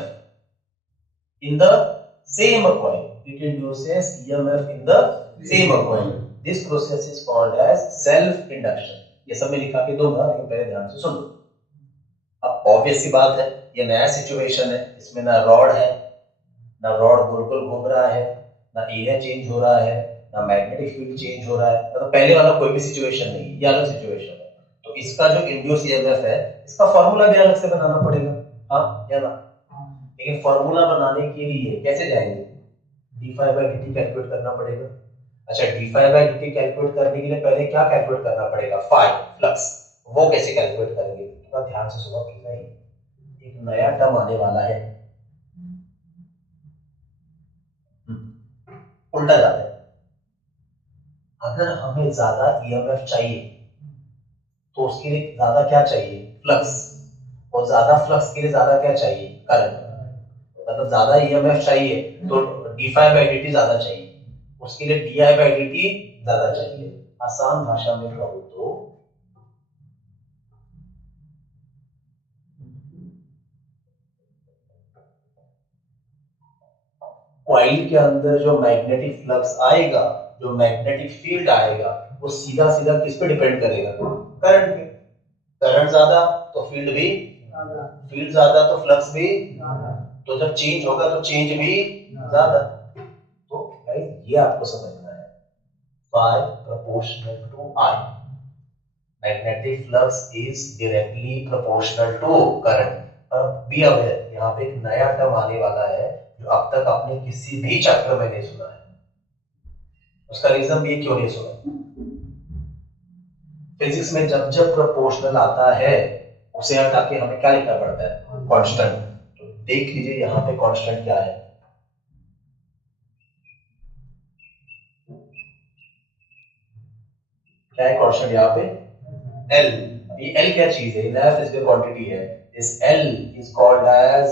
in the same coil. It induces EMF in the same coil. This process is called as self induction. ये सब मैं लिखा के दूंगा लेकिन पहले ध्यान से सुनो। अब ऑब्वियस सी बात है, ये नया सिचुएशन है, इसमें ना रॉड है, ना रॉड गोल गोल घूम रहा है, ना एरिया चेंज हो रहा है, ना मैग्नेटिक फील्ड चेंज हो रहा है। मतलब पहले वाला कोई भी सिचुएशन नहीं, ये अलग सिचुएशन है। तो इसका जो इंड्यूस ईएमएफ है इसका फॉर्मूला भी अलग से बनाना पड़ेगा। हाँ या ना? लेकिन फॉर्मूला बनाने के लिए कैसे जाएंगे? D phi by D T calculate करना पड़ेगा। अच्छा, D phi by D T calculate करने के लिए पहले क्या कैलकुलेट करना पड़ेगा? Phi flux. वो कैसे कैलकुलेट करेंगे? थोड़ा ध्यान से सुनो, एक नया टर्म आने वाला है, उल्टा जाता है। अगर हमें ज्यादा ईएमएफ चाहिए तो उसके लिए ज्यादा क्या चाहिए? फ्लक्स। और ज्यादा फ्लक्स के लिए ज्यादा क्या चाहिए? करंट। मतलब ज्यादा ईएमएफ चाहिए तो D phi by D T ज्यादा चाहिए, उसके लिए D I by D T ज्यादा चाहिए। आसान भाषा में कहूं तो कॉइल के अंदर जो मैग्नेटिक फ्लक्स आएगा, जो मैग्नेटिक फील्ड आएगा, वो सीधा सीधा किस पे डिपेंड करेगा? करंट पे। करंट ज्यादा तो फील्ड भी फील्ड ज्यादा तो फ्लक्स भी, तो जब चेंज होगा तो चेंज भी ज्यादा। तो गाइस ये आपको समझना है, phi proportional to I, magnetic flux is directly proportional to current. अब बी अवेयर, यहाँ पे एक नया टर्म आने वाला है जो अब तक आपने किसी भी चैप्टर में नहीं सुना है। उसका रीजन भी क्यों नहीं सुना? फिजिक्स में जब जब प्रोपोर्शनल आता है उसे हटा के हमें क्या लिखना पड़ता है? कांस्टेंट। तो देख लीजिए यहाँ पे कांस्टेंट क्या है। क्या है कांस्टेंट यहाँ पे? एल। ये एल क्या चीज है? नया फिजिकल क्वांटिटी है। This L is called as,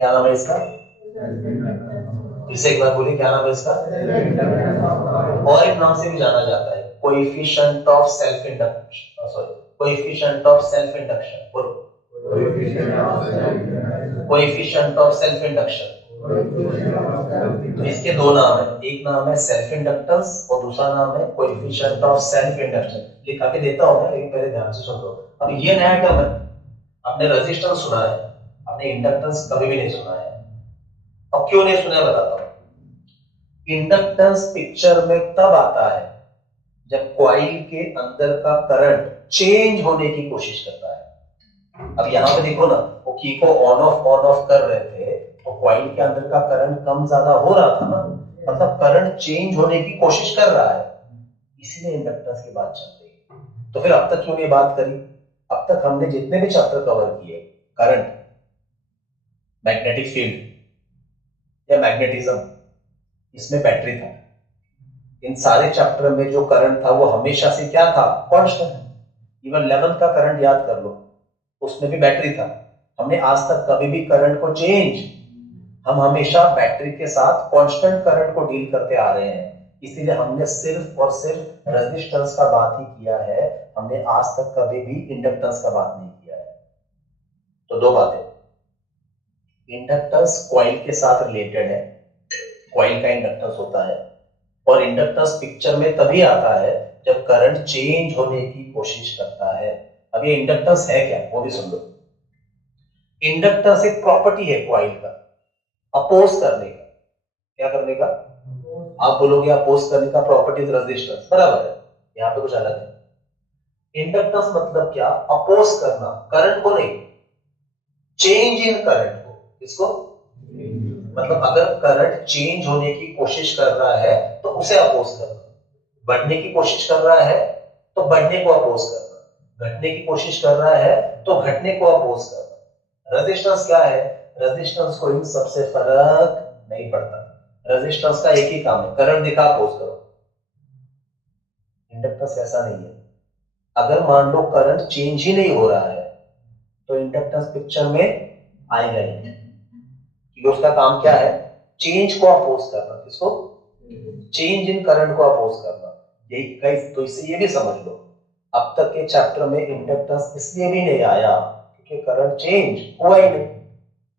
क्या नाम है इसका? इसे एक बार बोलिए, क्या नाम है इसका? और एक नाम से भी जाना जाता है, coefficient of self induction, sorry, coefficient of self induction. बोलो, कोएफिशिएंट ऑफ सेल्फ इंडक्शन। तो इसके दो नाम है, एक नाम है सेल्फ इंडक्टेंस और दूसरा नाम है कोएफिशिएंट ऑफ सेल्फ इंडक्शन। लिखा के देता हूं मैं, लेकिन पहले ध्यान से सुन लो। अब ये नया टर्म है, आपने रेजिस्टेंस सुना है, आपने इंडक्टेंस कभी भी नहीं सुना है। अब क्यों नहीं सुना बताता हूं। इंडक्टेंस पिक्चर में तब आता है जब कॉइल के अंदर का करंट चेंज होने की कोशिश करता है। अब यहां पे देखो ना, वो की को ऑन ऑफ कर रहे थे, तो कॉइल के अंदर का करंट कम ज्यादा हो रहा था ना, मतलब करंट चेंज होने की कोशिश कर रहा है, इसीलिए इंडक्टेंस की बात चल रही है। तो फिर अब तक क्यों ये बात करी? अब तक हमने जितने भी चैप्टर कवर किए, करंट, मैग्नेटिक फील्ड या मैग्नेटिज्म, इसमें बैटरी था। इन सारे चैप्टर में जो करंट था वो हमेशा से क्या था? कांस्टेंट। इवन 11th का करंट याद कर लो, उसमें भी बैटरी था। हमने आज तक कभी भी करंट को चेंज, हम हमेशा बैटरी के साथ कांस्टेंट करंट को डील करते आ रहे हैं। इसीलिए हमने सिर्फ और सिर्फ रेजिस्टेंस का बात ही किया है, हमने आज तक कभी भी इंडक्टेंस का बात नहीं किया है। तो दो बातें, इंडक्टेंस कॉइल के साथ रिलेटेड है, कॉइल का इंडक्टेंस होता है, और इंडक्टेंस पिक्चर में तभी आता है जब करंट चेंज होने की कोशिश करता है। अब ये इंडक्टेंस है क्या, वो भी सुन लो। इंडक्टेंस एक प्रॉपर्टी है कॉइल का, अपोज करने का। क्या करने का? आप बोलोगे अपोज करने का प्रॉपर्टीज रेजिस्टेंस, बराबर है, यहां पे कुछ अलग है। इंडक्टेंस मतलब क्या? अपोज करना, करंट को नहीं, चेंज इन करंट को। इसको मतलब अगर करंट चेंज होने की कोशिश कर रहा है तो उसे अपोज करना, बढ़ने की कोशिश कर रहा है तो बढ़ने को अपोज करना, घटने की कोशिश कर रहा है तो घटने को अपोज करना। रेजिस्टेंस क्या है? रेजिस्टेंस को इन सबसे फर्क नहीं पड़ता। रेजिस्टेंस का एक ही काम है, करंट दिखा अपोज करो। इंडक्टेंस ऐसा नहीं है। अगर मान लो करंट चेंज ही नहीं हो रहा है तो इंडक्टेंस पिक्चर में आएगा ही नहीं, क्योंकि उसका काम क्या है? चेंज को अपोज करना। किसको? चेंज इन करंट को अपोज करना। यही गाइस, तो इससे ये भी समझ लो, अब तक के चैप्टर में इंडक्टेंस इसलिए भी नहीं आया क्योंकि करंट चेंज हुआ ही नहीं।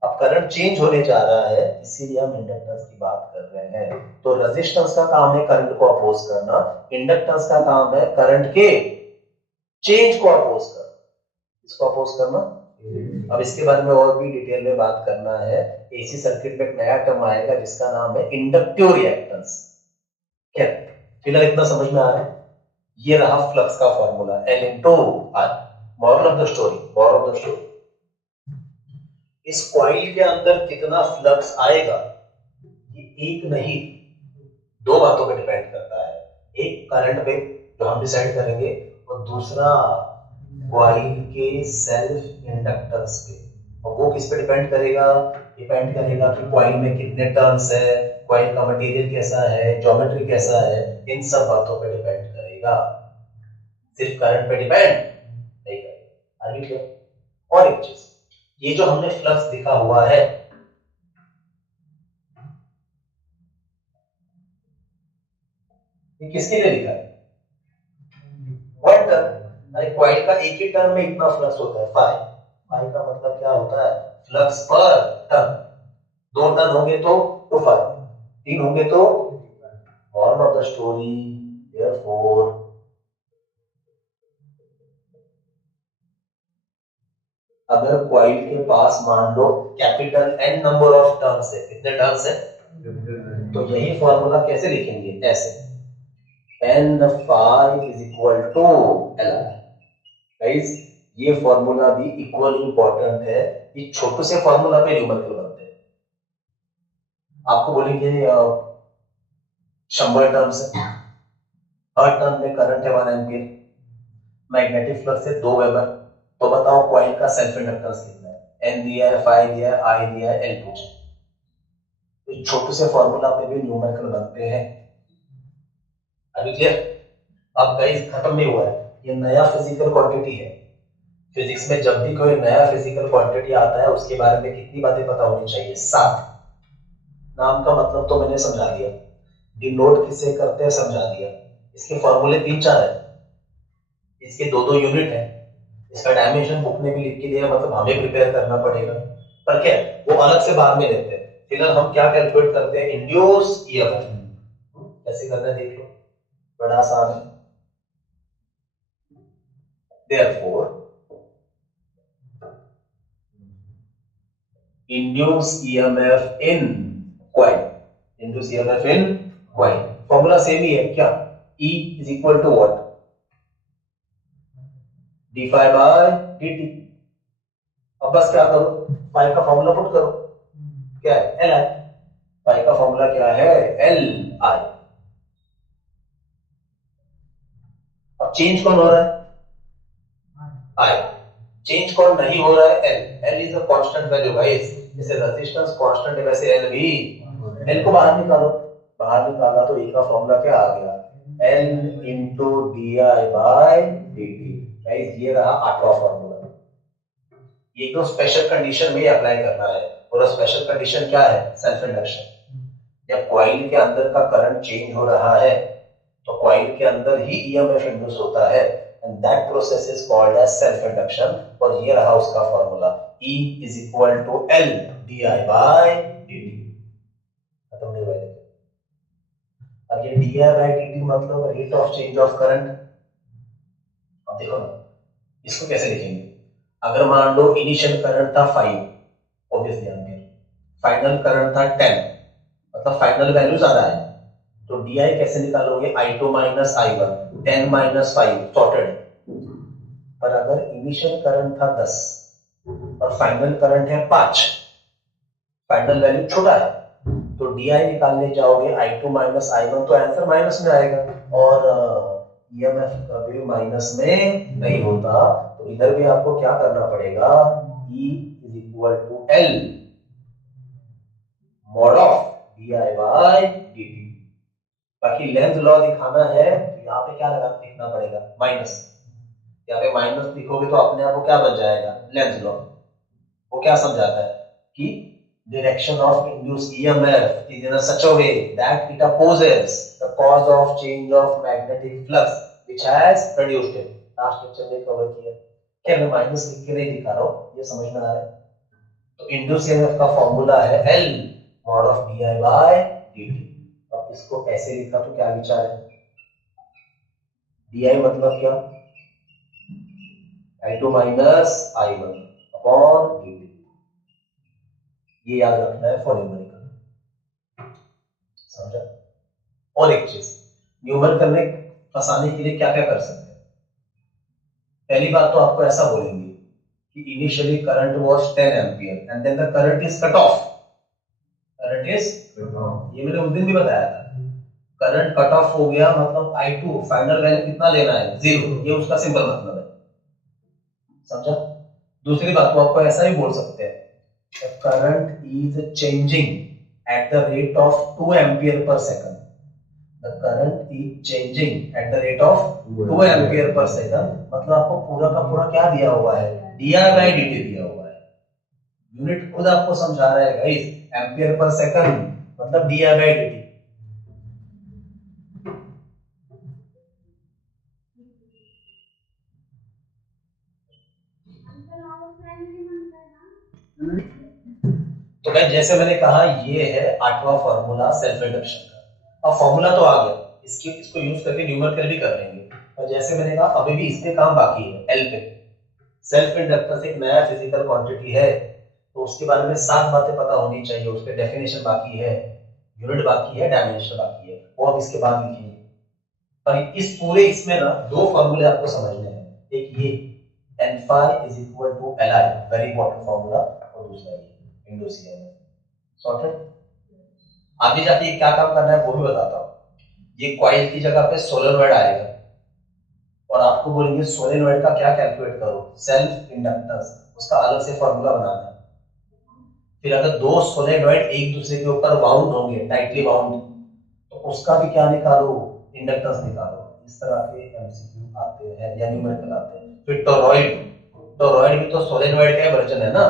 अब करंट चेंज होने जा रहा है, इसीलिए हम इंडक्टेंस की बात कर रहे हैं। तो रेजिस्टेंस का काम है करंट को अपोज करना, इंडक्टेंस का काम है करंट के चेंज को अपोज करना। इसको अपोज करना। अब इसके बारे में और भी डिटेल में बात करना है। एसी सर्किट में एक नया टर्म आएगा जिसका नाम है इंडक्टिव रिएक्टेंस। क्या फिलहाल इतना समझ में आ रहा है? ये रहा फ्लक्स का formula, L into R। Moral of the story, moral of the story, इस कॉइल के अंदर कितना फ्लक्स आएगा ये एक नहीं, दो बातों पे डिपेंड करता है। एक करंट पे जो हम डिसाइड करेंगे, और दूसरा कॉइल के सेल्फ इंडक्टेंस पे। और वो किस पे डिपेंड करेगा? डिपेंड करेगा कि कॉइल में कितने टर्न्स है, कॉइल का मटेरियल कैसा है, ज्योमेट्री कैसा है, इन सब बातों पे डिपेंड करेगा, सिर्फ करंट पे डिपेंड नहीं करेगा। आगे क्लियर? और एक चीज, ये जो हमने फ्लक्स लिखा हुआ है, ये किसके लिए लिखा है? One turn. अरे कॉइल का एक ही टर्न में इतना फ्लक्स होता है, फाई। फाई का मतलब क्या होता है? Flux per turn. दो टर्न होंगे तो 2 फाई, 3 होंगे तो, moral of the story, therefore अगर कॉइल के पास मान लो capital N number of turns है, कितने टर्न्स है, तो यही फॉर्मूला कैसे लिखेंगे, ऐसे n phi is equal to L I. Guys ये फॉर्मूला भी इक्वली इंपॉर्टेंट है, ये छोटे से फॉर्मूला पे न्यूमेरिकल बनते हैं। आपको बोलेंगे 100 टर्न्स है, हर टर्न में करंट है 1 एम्पियर, मैग्नेटिक फ्लक्स है 2 वेबर, तो बताओ कॉइल का सेल्फ इंडक्टेंस कितना है, एन दिया है, फाई दिया है, आई दिया है, एल पूछा। तो छोटे से फॉर्मूला पे भी न्यूमेरिकल बनते हैं। अभी क्लियर? अब गाइस खत्म नहीं हुआ है, ये नया फिजिकल क्वांटिटी है। फिजिक्स में जब भी कोई नया फिजिकल क्वांटिटी आता है उसके बारे में कितनी बातें पता होनी चाहिए, 7। नाम का मतलब तो मैंने समझा दिया, डिनोट किससे करते हैं समझा दिया, इसके फॉर्मूले 3-4 है, इसके 2-2 यूनिट है, इसका डायमेंशन बुक में भी लिख के दिया, मतलब हमें प्रिपेयर करना पड़ेगा, पर क्या वो अलग से बाद में लेते हैं। फिलहाल हम क्या कैलकुलेट करते हैं, इंड्यूस ईएमएफ। कैसे करना है देख लो, बड़ा आसान है। Therefore, induce EMF in coil. Induce EMF in coil. Formula same ही है क्या, E is equal to what, d phi by dt। अब बस क्या करो, phi का फॉर्मूला पुट करो, क्या है, Li। phi का फॉर्मूला क्या है, Li। अब चेंज कौन हो रहा है, I। चेंज कौन नहीं हो रहा है, L। L is a constant value guys, जैसे रेजिस्टेंस कांस्टेंट है वैसे L भी। L को बाहर निकालो, बाहर निकाला तो E का फॉर्मूला क्या आ गया, L into D I by d T. Guys ये रहा 8वां फॉर्मूला। ये तो स्पेशल कंडीशन में अप्लाई करना है, और स्पेशल कंडीशन क्या है, सेल्फ इंडक्शन। जब कॉइल के अंदर का करंट चेंज हो रहा है तो कॉइल के अंदर ही ईएमएफ इंड्यूस होता है, and that process is called as self induction। और ये रहा उसका formula, E is equal to L di by dt। खत्म नहीं हुआ है। अब ये di by dt मतलब rate of change of current. अब देखो ना इसको कैसे लिखेंगे, अगर मान लो इनिशियल करंट था 5 ऑब्वियसली एम्पियर, फाइनल करंट था 10, मतलब फाइनल वैल्यू ज्यादा है, तो di कैसे निकालोगे, i2 minus i1, 10 minus 5 sorted. पर अगर इनिशियल करंट था 10 और फाइनल करंट है 5, फाइनल वैल्यू छोटा है, तो डी आई निकालने जाओगे i2 माइनस i1 तो आंसर माइनस में आएगा, और ईएमएफ कभी माइनस में नहीं होता, तो इधर भी आपको क्या करना पड़ेगा, E is equal to L mod of d I by d t. बाकी लेंथ लॉ दिखाना है तो यहाँ पे क्या लगा लिखना पड़ेगा, माइनस। यहाँ पे माइनस लिखोगे तो अपने आप को क्या बन जाएगा, लेंथ लॉ। वो क्या समझाता है कि direction of induced EMF is in a such a way that it opposes the cause of change of magnetic flux which has produced it। Last lecture में कवर किया, क्या मैं माइनस लिख के नहीं दिखा रहा हूँ, ये समझ में आ रहा है। तो इंड्यूस EMF का फॉर्मूला है L mod of di by dt। अब इसको कैसे लिखा तो क्या विचार है, di मतलब क्या, i2 minus i1 upon dt। ये याद रखना है फॉर न्यूमेरिकल, समझा। और एक चीज, न्यूमेरिकल में फंसाने के लिए क्या क्या कर सकते हैं, पहली बात तो आपको ऐसा बोलेंगे कि initially current was 10 ampere and then the current is cut off, current is, ये मैंने उस दिन भी बताया था, करंट कट ऑफ हो गया मतलब I2 फाइनल वैल्यू कितना लेना है, 0, ये उसका सिंपल मतलब है, समझा। दूसरी बात को आपको ऐसा ही बोल सकते हैं, the current is changing at the rate of 2 ampere per second। The current is changing at the rate of 2 ampere per second, मतलब आपको पूरा का पूरा क्या दिया हुआ है, di by dt दिया हुआ है, यूनिट खुद आपको समझा रहा है गाइस, एम्पियर पर सेकंड मतलब di by dt। तो गाइस जैसे मैंने कहा ये है 8वां फॉर्मूला सेल्फ इंडक्शन का। अब फॉर्मूला तो आ गया, इसको यूज करके न्यूमेरिकल भी कर लेंगे। और जैसे मैंने कहा अभी भी इसमें काम बाकी है, एल पे। सेल्फ इंडक्टेंस एक नया फिजिकल क्वांटिटी है, तो उसके बारे में 7 बातें पता होनी चाहिए। उसके डेफिनेशन बाकी है, यूनिट बाकी है, डायमेंशन बाकी है, वो हम इसके बाद लिखेंगे। और इस पूरे इसमें ना 2 फॉर्मूले आपको समझने हैं, एक ये n phi is equal to Li, very important formula, और दूसरा ये इंडोसियम। सॉर्टेड। आगे जाके क्या काम करना है वो भी बताता हूँ। ये कॉइल की जगह पे सोलेनॉइड आएगा और आपको बोलेंगे सोलेनॉइड का क्या कैलकुलेट करो, सेल्फ इंडक्टेंस, उसका अलग से फॉर्मूला बनाना है। फिर अगर 2 सोलेनॉइड एक दूसरे के ऊपर बाउंड होंगे, टाइटली बाउंड, तो उसका भी क्या निकालो, इंडक्टेंस निकालो। इस तरह के एमसीक्यू आते हैं या न्यूमेरिकल आते हैं। फिर टोरॉइड, टोरॉइड भी तो सोलेनॉइड का वर्जन है ना,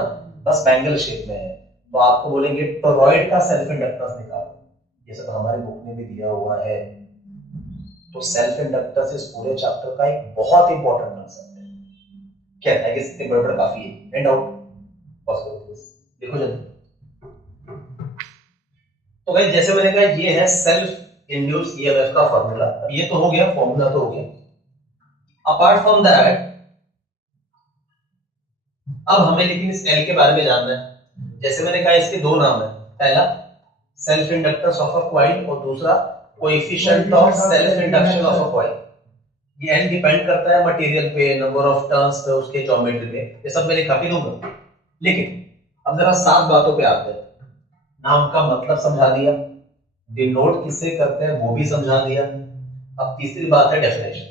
बस बैंगल शेप में है, तो आपको बोलेंगे टोरॉइड का सेल्फ इंडक्टेंस निकालो। ये सब हमारी बुक में भी दिया हुआ है। तो सेल्फ इंडक्टेंस इस पूरे चैप्टर का एक बहुत इंपॉर्टेंट कांसेप्ट है। कहता है कि इतने बड़े काफी है। एंड आउट देखो जल्दी। तो भाई जैसे मैंने कहा ये है सेल्फ इंड्यूस ईएमएफ का फॉर्मूला। अब ये तो हो गया, फॉर्मूला तो हो गया। अपार्ट फ्रॉम दैट अब हमें लेकिन इस एल के बारे में जानना है। जैसे मैंने कहा इसके 2 नाम है, पहला self inductance of a coil और दूसरा coefficient of self induction of a coil. ये एल डिपेंड करता है मटेरियल पे, नंबर ऑफ टर्न्स पे, उसके ज्योमेट्री पे, ये सब मैं लिखा के दूंगा। लेकिन अब जरा 7 बातों पे आते हैं। नाम का मतलब समझा दिया, डिनोट किससे करते हैं वो भी समझा दिया। अब तीसरी बात है डेफिनेशन,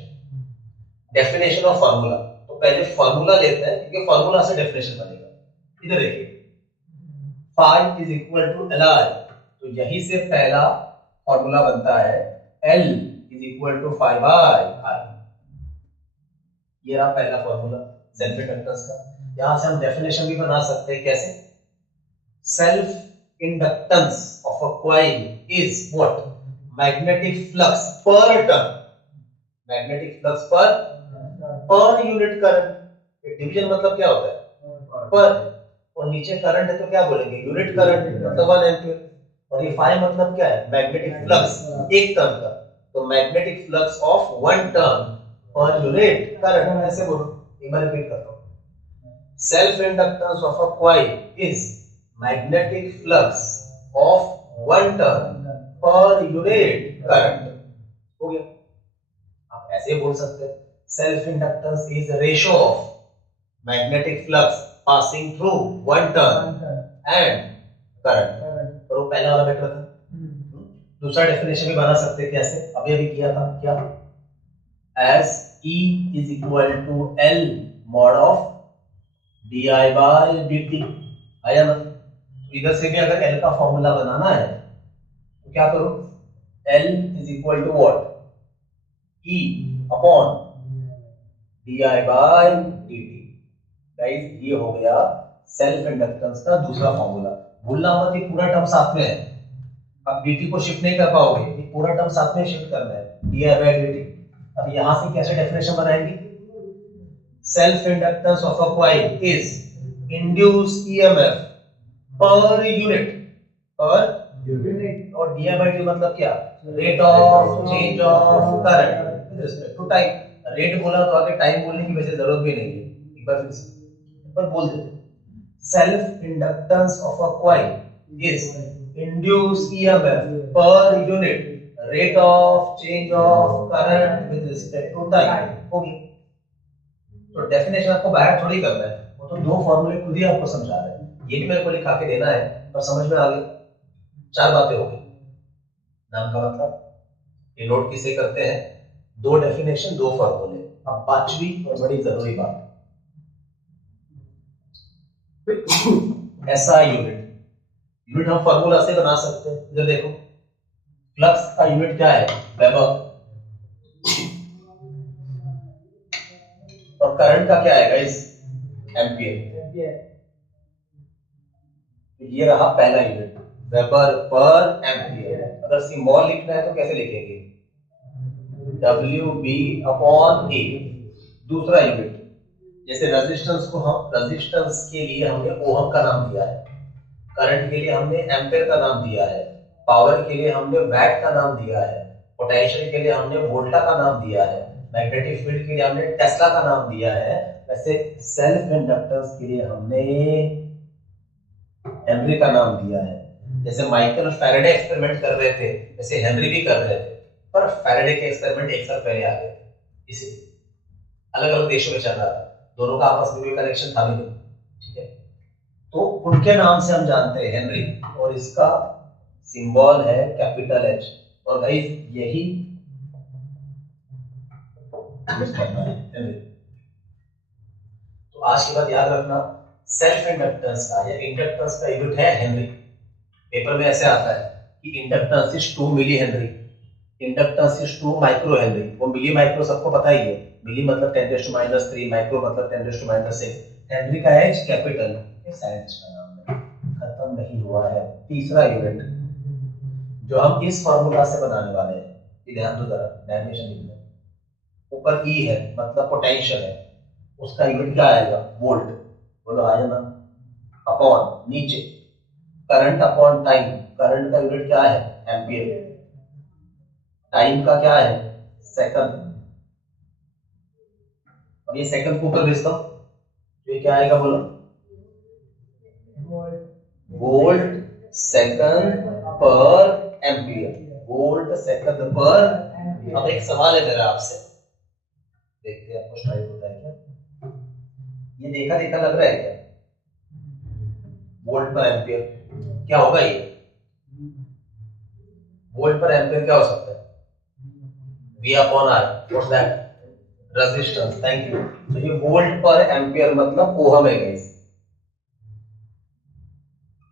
डेफिनेशन ऑफ फार्मूला। तो पहले फार्मूला लेते हैं क्योंकि फार्मूला से डेफिनेशन बनेगा। इधर देखिए, phi is equal to Li, तो यही से पहला फार्मूला बनता है L is equal to phi by I। ये रहा पहला फार्मूला सेल्फ इंडक्टेंस का। यहां से हम डेफिनेशन भी बना सकते हैं, कैसे? Self inductance of a coil is what? Magnetic flux per turn, magnetic flux per unit current. Division मतलब क्या होता है? पर, और नीचे करंट है तो क्या बोलेंगे? यूनिट करंट, मतलब 1 एम्पीयर। और ये फाई मतलब क्या है? मैग्नेटिक फ्लक्स एक टर्न का, तो मैग्नेटिक फ्लक्स ऑफ 1 टर्न पर यूनिट करंट। ऐसे बोलो, एक बार रिपीट करता हूं। Self inductance of a coil is magnetic flux of 1 turn पर यूनिट करंट। हो गया। आप ऐसे बोल सकते हैं self inductance is ratio of magnetic flux passing through 1 turn and current. और वो पहला वाला बेटर था। दूसरा डेफिनेशन भी बना सकते हैं, कैसे? अभी अभी किया था, क्या? As E is equal to L mod of di by dt। आया ना? इधर से भी अगर L का फॉर्मूला बनाना है तो क्या करो? L is equal to what? E upon di by dt। Guys ये हो गया सेल्फ इंडक्टेंस का दूसरा फॉर्मूला। भूलना मत, ये पूरा टर्म साथ में है। अब dt को शिफ्ट नहीं कर पाओगे, ये पूरा टर्म साथ में शिफ्ट करना है, di by dt। अब यहां से कैसे डेफिनेशन बनाएंगे? Self inductance of a coil is induced EMF per unit, और डी बाई डी मतलब क्या? Rate of change of current with respect to time. Rate बोला तो आगे टाइम बोलने की वैसे जरूरत भी नहीं है, एक बार फिर से एक बार बोल देते। Self inductance of a coil is induced EMF per unit rate of change of current with respect to time. हो गया। तो डेफिनेशन आपको बाहर थोड़ी करना है, वो तो 2 फॉर्मूले खुद ही आपको समझा रहे हैं। ये भी मेरे को लिखा के देना है, पर समझ में आ गई। 4 बातें हो गई। नाम का मतलब, ये नोट किसे करते हैं? 2 डेफिनेशन 2 फॉर्मूले। अब 5वीं और बड़ी जरूरी बात, ऐसा यूनिट। यूनिट हम फॉर्मूला से बना सकते हैं। इधर देखो, फ्लक्स का यूनिट क्या है? वेबर। और करंट का क्या है गाइस? एम्पियर। ये रहा पहला यूनिट, वेबर पर एम्पियर। अगर सिंबल लिखना है तो कैसे लिखेंगे? WB upon A। दूसरा यूनिट, जैसे रेजिस्टेंस को हम, रेजिस्टेंस के लिए हमने ओहम का नाम दिया है, करंट के लिए हमने एम्पियर का नाम दिया है, पावर के लिए हमने वैट का नाम दिया है, पोटेंशियल के लिए हमने वोल्टा का नाम दिया है, मैग्नेटिक फील्ड के लिए हमने टेस्ला का नाम दिया है, वैसे सेल्फ इंडक्टेंस के लिए हमने हेनरी का नाम दिया है। जैसे माइकल फैराडे एक्सपेरिमेंट कर रहे थे वैसे हेनरी भी कर रहे थे, पर फैराडे के एक्सपेरिमेंट एक साल पहले आ गए थे, इसलिए अलग अलग देशों में चल रहा था, दोनों का आपस में कोई कनेक्शन था नहीं। ठीक है, तो उनके नाम से हम जानते हैं हेनरी, और इसका सिंबल है कैपिटल एच, और गाइस यही हेनरी। तो आज की बात याद रखना, सेल्फ इंडक्टेंस का या इंडक्टेंस का यूनिट है हेनरी। पेपर में ऐसे आता है कि inductance is 2 milli henry, inductance is 2 micro henry. वो मिली माइक्रो सबको पता ही है, मिली मतलब 10⁻³ माइक्रो मतलब 10⁻⁶। हेनरी का एच कैपिटल, ये साइंटिस्ट का नाम है, खत्म नहीं हुआ है। तीसरा यूनिट जो हम इस फार्मूला से बनाने वाले हैं, ये ध्यान दो जरा, डायमेंशन लिखना, ऊपर ई है मतलब पोटेंशियल है, उसका यूनिट क्या आएगा, वोल्ट, बोलो आया ना, अपॉन नीचे करंट अपॉन टाइम, करंट का यूनिट क्या है, एम्पियर, टाइम का क्या है, सेकंड, और ये सेकंड को ऊपर भेजता हूं तो ये क्या आएगा, बोलो वोल्ट सेकंड पर एम्पियर, वोल्ट सेकंड पर। अब एक सवाल है मेरा आपसे, देखते हैं आपको स्ट्राइक होता है क्या, ये देखा देखा लग रहा है क्या, वोल्ट पर एम्पियर क्या होगा, ये वोल्ट पर एम्पियर क्या हो सकता है, V upon R, what's that, resistance, thank you. तो ये वोल्ट पर एम्पियर मतलब ओहम है गाइस।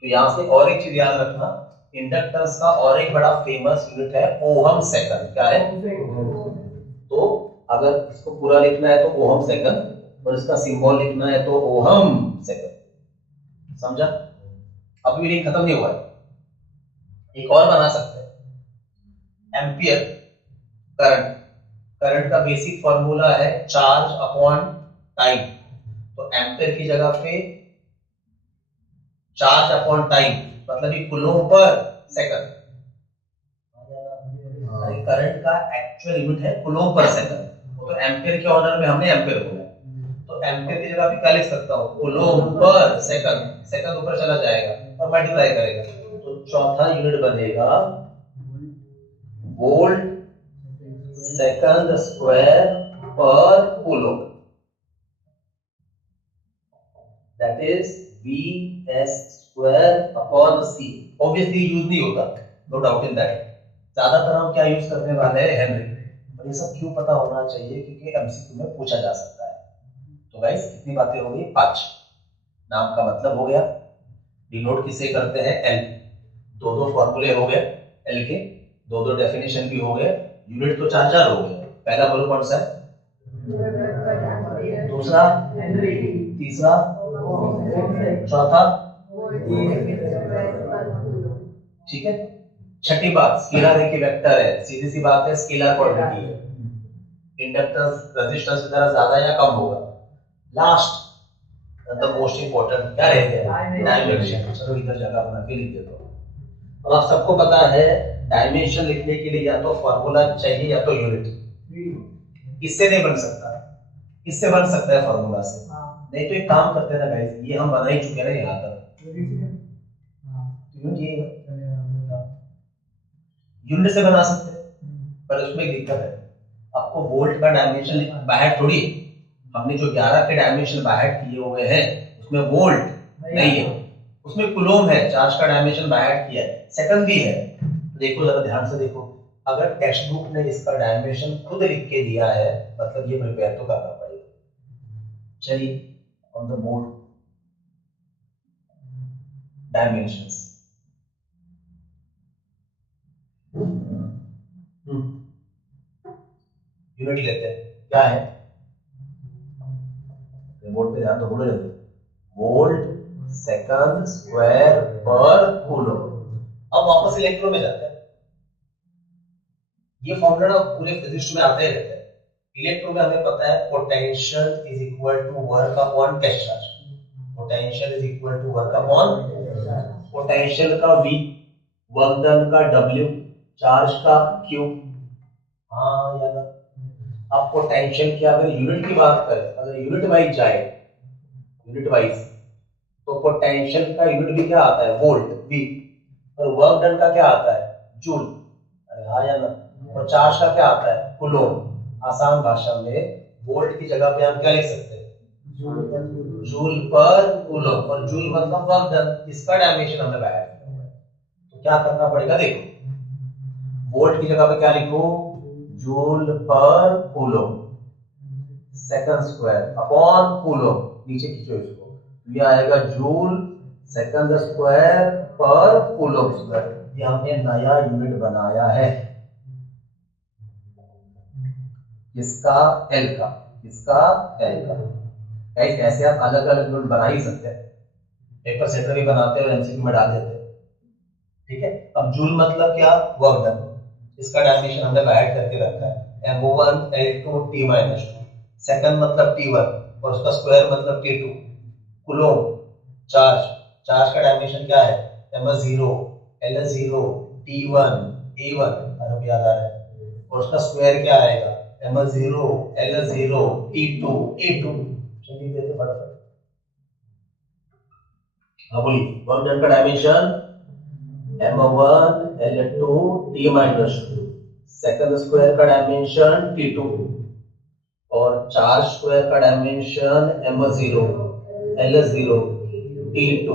तो यहां से और एक चीज याद रखना, इंडक्टेंस का और एक बड़ा फेमस यूनिट है ओहम सेकंड, क्या है, तो अगर इसको पूरा लिखना है तो ओहम सेकंड, और इसका सिंबल लिखना है तो ओहम सेकंड, समझा। अभी भी खत्म नहीं हुआ है, एक और बना सकते हैं, एम्पियर करंट, करंट का बेसिक फॉर्मूला है चार्ज अपॉन टाइम, तो एम्पियर की जगह पे चार्ज अपॉन टाइम मतलब ये कूलम पर सेकंड, करंट का एक्चुअल यूनिट है कूलम पर सेकंड, तो एम्पियर के ऑर्डर में हमने एम्पियर बोला, तो एम्पियर की जगह पे क्या लिख सकता हूं, कूलम पर सेकंड, सेकंड ऊपर चला जाएगा और मल्टीप्लाई करेगा, तो चौथा यूनिट बनेगा वोल्ट सेकंड स्क्वायर पर coulomb, that is Vs square upon C। Obviously use नहीं होता, नो डाउट इन दैट, ज्यादातर हम क्या यूज करने वाले हैं, हेनरी, और ये सब क्यों पता होना चाहिए, क्योंकि एमसीक्यू में पूछा जा सकता है। तो गाइस कितनी बातें हो गई, 5, नाम का मतलब हो गया, डिनोट किसे करते हैं, एल, दो फॉर्मूले हो गए एल के, दो डेफिनेशन भी हो गए, यूनिट तो 4 हो गए, पहला बोलो कौन सा है, दूसरा, तीसरा, चौथा, ठीक है। छठी बात, स्केलर है कि वेक्टर है, सीधी सी बात है, स्केलर क्वांटिटी है, इंडक्टेंस रेजिस्टेंस की तरह ज्यादा या कम होगा। लास्ट द मोस्ट इंपोर्टेंट क्या रह गया, डायमेंशन, चलो इधर जगह बना के लिख देता हूं। अब आप सबको पता है डायमेंशन लिखने के लिए या तो फॉर्मूला चाहिए या तो यूनिट, इससे नहीं बन सकता, इससे बन सकता है फॉर्मूला से, नहीं तो एक काम करते हैं ना गाइस, ये हम बना ही चुके हैं ना यहाँ तक, यूनिट से बना सकते हैं, पर उसमें एक दिक्कत है, आपको वोल्ट का डायमेंशन बाहर थोड़ी, हमने जो 11 के डायमेंशन बाहर किए हुए हैं उसमें वोल्ट नहीं है, उसमें कूलम है, चार्ज का डायमेंशन बाहर किया है, सेकंड भी है। देखो जरा ध्यान से देखो, अगर टेक्स्ट बुक ने इसका डायमेंशन खुद लिख के दिया है मतलब ये प्रिपेयर तो करना पड़ेगा। चलिए on the board dimensions, unit लेते हैं, क्या है, रिमोट पे ध्यान तो बोलो जल्दी, वोल्ट सेकंड स्क्वायर पर कूलम। अब वापस इलेक्ट्रो में जाते हैं, ये फॉर्मूला पूरे फिजिक्स में आते रहते हैं, इलेक्ट्रो में हमें पता है potential is equal to work upon test charge, potential is equal to work upon, potential का V, वर्क डन का W, चार्ज का Q, हाँ या ना? अब पोटेंशियल की अगर यूनिट की बात करें, अगर यूनिट वाइज जाए, यूनिट वाइज, तो पोटेंशियल का यूनिट भी क्या आता है? Volt V. और वर्क डन का क्या आता है? जूल। अरे हाँ या ना? और चार्ज का क्या आता है? कूलोम। आसान भाषा में वोल्ट की जगह पे हम क्या लिख सकते हैं? Joule per coulomb. और जूल मतलब वर्क डन, इसका डायमेंशन हमें बाहर किया हुआ है। तो क्या करना पड़ेगा? देखो, वोल्ट की जगह पे क्या लिखो? Joule per coulomb second square upon coulomb. नीचे खींचो इसको, ये आएगा जूल सेकंड स्क्वायर पर कूलोम स्क्वायर। ये हमने नया यूनिट बनाया है, किसका? एल का। किसका? एल का। गाइस ऐसे आप अलग अलग यूनिट बना ही सकते हैं, पेपर सेटर भी बनाते हैं और एमसीक्यू में डाल देते हैं। ठीक है, अब जूल मतलब क्या? Work done. इसका डायमेंशन हमने ऐड करके रखा है, M1 L2 T minus 2। Second मतलब T1 और उसका स्क्वायर मतलब T2। कूलोम चार्ज, चार्ज का डायमेंशन क्या है? M0 L0 T1 A1। अरे याद आ रहा है। और उसका स्क्वायर क्या आएगा? M0 L0 T2 A2। चलिए देते फटाफट। हाँ बोलिए, वर्क डन का dimension M1 L2 T minus 2। Second square का डायमेंशन T2 और चार्ज स्क्वायर का dimension M0 L0 T2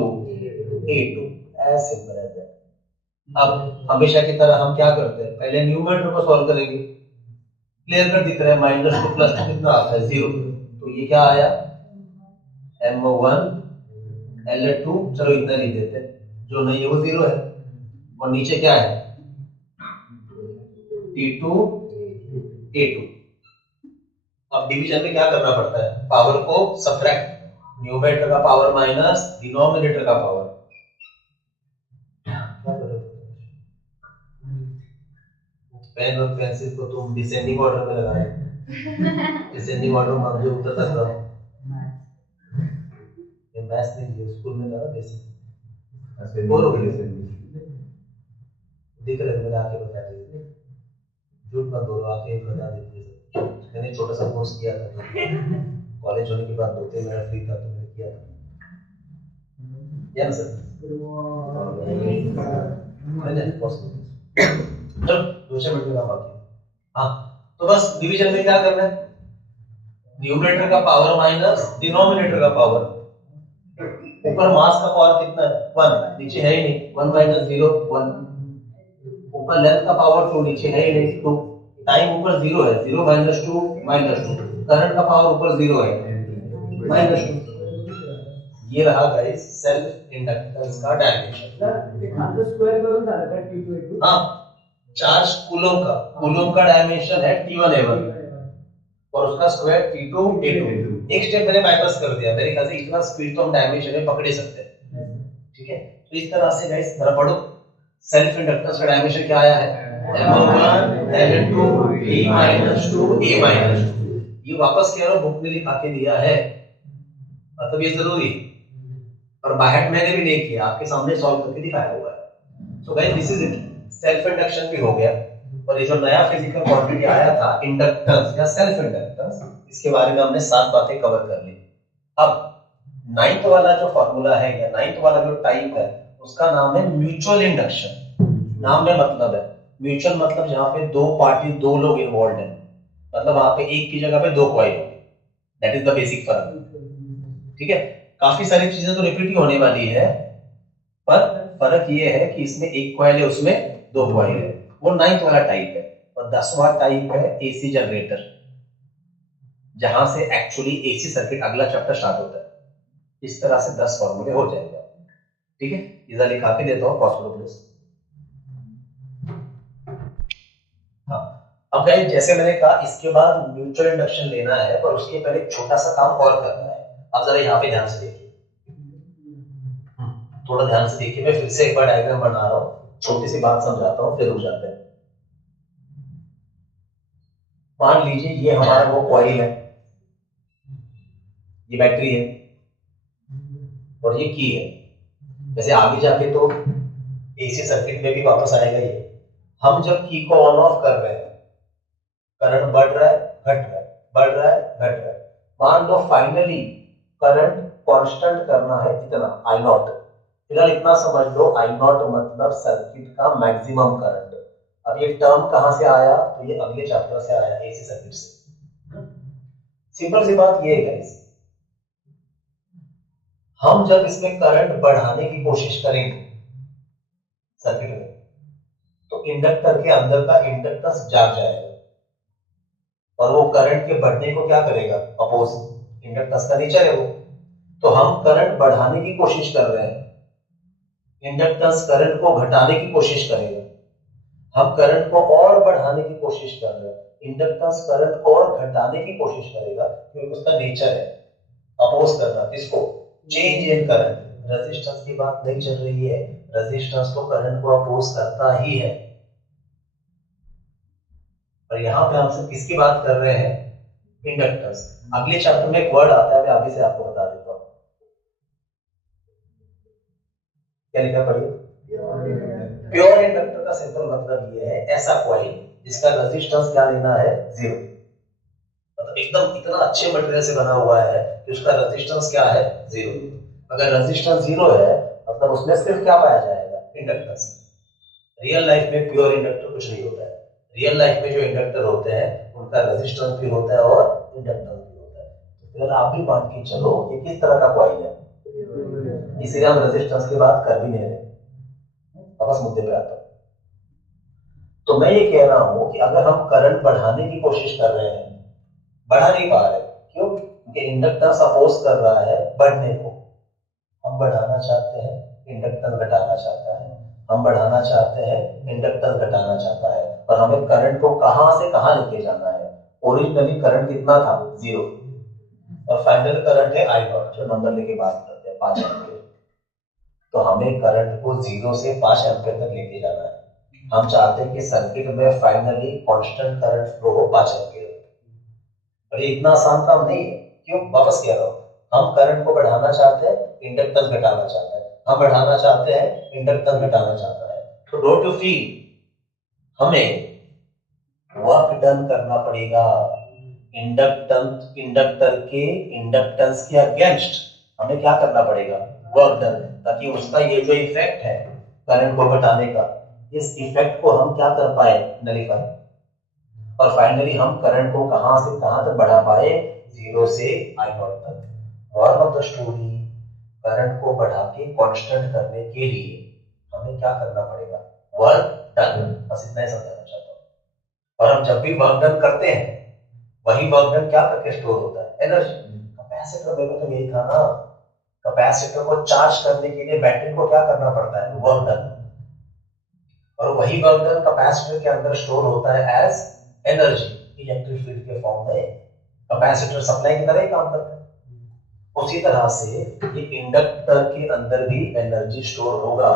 A2। As simple as that. अब हमेशा की तरह हम क्या करते हैं? पहले न्यूमरेटर को सॉल्व करेंगे। क्लियर कट दिख रहा है, माइनस टू प्लस टू कितना आता है? 0। तो ये क्या आया? M1 L2, चलो इतना लिख देते हैं, जो नहीं है वो 0 है। और नीचे क्या है? T2 A2। अब डिवीजन में क्या करना पड़ता है? पावर को सब्ट्रैक्ट, न्यूमरेटर का पावर माइनस डिनोमिनेटर का पावर। पेन और पेंसिल को तुम डिसेंडिंग ऑर्डर में लगा रहे, डिसेंडिंग ऑर्डर में हम जो ऊपर तक रहो। ये मैथ्स नहीं है, स्कूल में था ना बेसिक। बोर हो गई दिख रहे थे, मैंने आके बता दी। झूठ मत बोलो, आके बता देती है सब कुछ। मैंने छोटा सा कोर्स किया था, कॉलेज होने के बाद 2-3 महीना फ्री था तो मैंने किया था। या ना सर? चलो दूसरे मिनट का बाकी। हाँ, तो बस डिवीजन में क्या करना है? न्यूमरेटर का पावर माइनस डिनोमिनेटर का पावर। ऊपर मास का पावर कितना है? 1, नीचे है ही नहीं। 1 माइनस 0 1। ऊपर लेंथ का पावर 2, नीचे है ही नहीं 2। टाइम ऊपर 0 है, 0 माइनस 2 माइनस 2। करंट का पावर ऊपर 0 है, माइनस 2। ये रहा गाइस सेल्फ इंडक्टेंस का डायमेंशन। हाँ, चार्ज कूलोम का, कूलोम का डायमेंशन है T1 A1 और उसका स्क्वायर T2 A2। एक स्टेप मैंने बाईपास कर दिया, मेरे ख्याल से इतना स्पीड तो हम डायमेंशन में पकड़ ही सकते हैं। ठीक है, तो इस तरह से गाइस जरा पढ़ो, सेल्फ इंडक्टेंस का डायमेंशन क्या आया है? M1 L2 T minus 2 A minus 2। ये वापस कह रहा हूं, बुक में लिखा के दिया है, मतलब ये जरूरी है। और बाहर मैंने भी नहीं किया, आपके सामने सॉल्व करके दिखाया हुआ है। So guys this is it, self induction भी हो गया। और ये जो नया फिजिकल क्वांटिटी आया था इंडक्टेंस या सेल्फ इंडक्टेंस, इसके बारे में हमने 7 बातें कवर कर ली। अब नाइन्थ वाला जो फॉर्मूला है या नाइन्थ वाला जो टाइप है, उसका नाम है म्यूचुअल इंडक्शन। नाम में मतलब है म्यूचुअल, मतलब जहां पे दो पार्टी, दो लोग इन्वॉल्व हैं, मतलब वहां पे एक की जगह पे दो कॉइल होंगे। दैट इज द बेसिक फर्क। ठीक है, काफी सारी चीजें तो रिपीट ही होने वाली है, पर फर्क ये है कि इसमें एक कॉइल है, उसमें दो कॉइल है। वो नाइन्थ वाला टाइप है। और 10वां टाइप है एसी जनरेटर, जहां से एक्चुअली एसी सर्किट अगला चैप्टर स्टार्ट होता है। इस तरह से 10 फॉर्मूले हो जाएंगे। ठीक है, इधर लिखा के देता हूँ फॉस्फोरोप्लस। हाँ, अब गाइस जैसे मैंने कहा, इसके बाद म्यूचुअल इंडक्शन लेना है, पर उसके पहले एक छोटा सा काम और करना है। अब जरा यहाँ पे ध्यान से देखिए, थोड़ा ध्यान से देखिए, मैं फिर से एक बार डायग्राम बना रहा हूँ, छोटी सी बात समझाता हूँ फिर रुक जाते हैं। मान लीजिए ये हमारा वो कॉइल है, ये बैटरी है और ये की है। जैसे आगे जाके तो एसी सर्किट में भी वापस आएगा ये। हम जब की को ऑन ऑफ कर रहे हैं, करंट बढ़ रहा है, घट रहा है, बढ़ रहा है, घट रहा है। मान लो फाइनली करंट कांस्टेंट करना है इतना आई नॉट। फिलहाल इतना समझ लो, आई नॉट मतलब सर्किट का मैक्सिमम करंट। अब ये टर्म कहां से आया, तो ये अगले चैप्टर से आया, एसी सर्किट से। सिंपल सी बात ये है गाइस, हम जब इसमें करंट बढ़ाने की कोशिश करेंगे सर्किट में, तो इंडक्टर के अंदर का इंडक्टेंस जाग जाएगा और वो करंट के बढ़ने को क्या करेगा, अपोज। इंडक्टेंस का नेचर है वो। तो हम करंट बढ़ाने की कोशिश कर रहे हैं, इंडक्टेंस करंट को घटाने की कोशिश करेगा। हम करंट को और बढ़ाने की कोशिश कर रहे हैं, इंडक्टेंस करंट को और घटाने की कोशिश करेगा, क्योंकि उसका नेचर है अपोज करना। किसको, चेंज इन करंट। रेजिस्टेंस की बात नहीं चल रही है, रेजिस्टेंस तो करंट को अपोज करता ही है। और यहां पे हम सिर्फ किसकी बात कर रहे हैं, इंडक्टेंस। अगले चैप्टर में एक वर्ड आता है, मैं अभी से आपको बता देता हूं। क्या लिखा पढ़िए, प्योर इंडक्टर का सिंपल मतलब ये है, ऐसा कॉइल जिसका रेजिस्टेंस क्या लेना है, जीरो। मतलब एकदम इतना अच्छे मटेरियल से बना हुआ है कि उसका रेजिस्टेंस क्या है, जीरो। अगर रेजिस्टेंस जीरो है मतलब उसमें सिर्फ क्या पाया जाएगा, इंडक्टेंस। रियल लाइफ में प्योर इंडक्टर कुछ नहीं होता है। रियल लाइफ में जो इंडक्टर होते हैं उनका रेजिस्टेंस भी होता है और इंडक्टेंस भी होता है। तो फिर आप भी मान के चलो कि किस तरह का कॉइल है, इसीलिए हम रेजिस्टेंस की बात कर भी नहीं रहे। वापस मुद्दे पे आता हूं। तो मैं ये कह रहा हूं कि अगर हम करंट बढ़ाने की कोशिश कर रहे हैं, बढ़ा नहीं पा रहे, क्यों, क्योंकि इंडक्टेंस अपोज कर रहा है बढ़ने को। हम बढ़ाना चाहते हैं, इंडक्टेंस घटाना चाहता है। हम बढ़ाना चाहते हैं, इंडक्टेंस घटाना चाहता है। और हमें करंट को कहां से कहां लेके जाना है। ओरिजिनली करंट कितना था, जीरो। और फाइनल करंट है आई नॉट, जो नंबर लेके बात करते हैं 5 एम्पीयर। तो हमें करंट को 0 से 5 एम्पीयर तक लेके जाना है। हम चाहते हैं कि सर्किट में फाइनली कांस्टेंट करंट फ्लो हो 5 एम्पीयर। और ये इतना आसान काम नहीं है, क्यों, वापस कह रहा हूं। हम करंट को बढ़ाना चाहते हैं, इंडक्टेंस घटाना चाहते हैं। हम बढ़ाना चाहते हैं, इंडक्टेंस घटाना चाहता है। तो डोंट यू फील, हमें वर्क डन करना पड़ेगा। इंडक्टर के इंडक्टेंस के अगेंस्ट हमें क्या करना पड़ेगा, वर्क डन, ताकि उसका ये जो इफेक्ट है करंट को घटाने का, इस इफेक्ट को हम क्या कर पाए, नलीफाई। और फाइनली हम करंट को कहां से कहां तक बढ़ा पाए, 0 से आई नॉट तक। Moral of the story, current को बढ़ा के कांस्टेंट करने के लिए हमें क्या करना पड़ेगा, वर्क डन। बस इतना ही समझाना चाहता हूँ। और हम जब भी वर्क डन करते हैं, वही वर्क डन क्या करके स्टोर होता है, एनर्जी। कैपेसिटर में तो यही था ना, कैपेसिटर को चार्ज करने के लिए बैटरी को क्या करना पड़ता है, वर्क डन। और वही वर्क डन कैपेसिटर के अंदर स्टोर होता है एज एनर्जी, इलेक्ट्रिक फील्ड के फॉर्म में। कैपेसिटर सप्लाई की तरह ही काम करता है। उसी तरह से ये इंडक्टर के अंदर भी एनर्जी स्टोर होगा,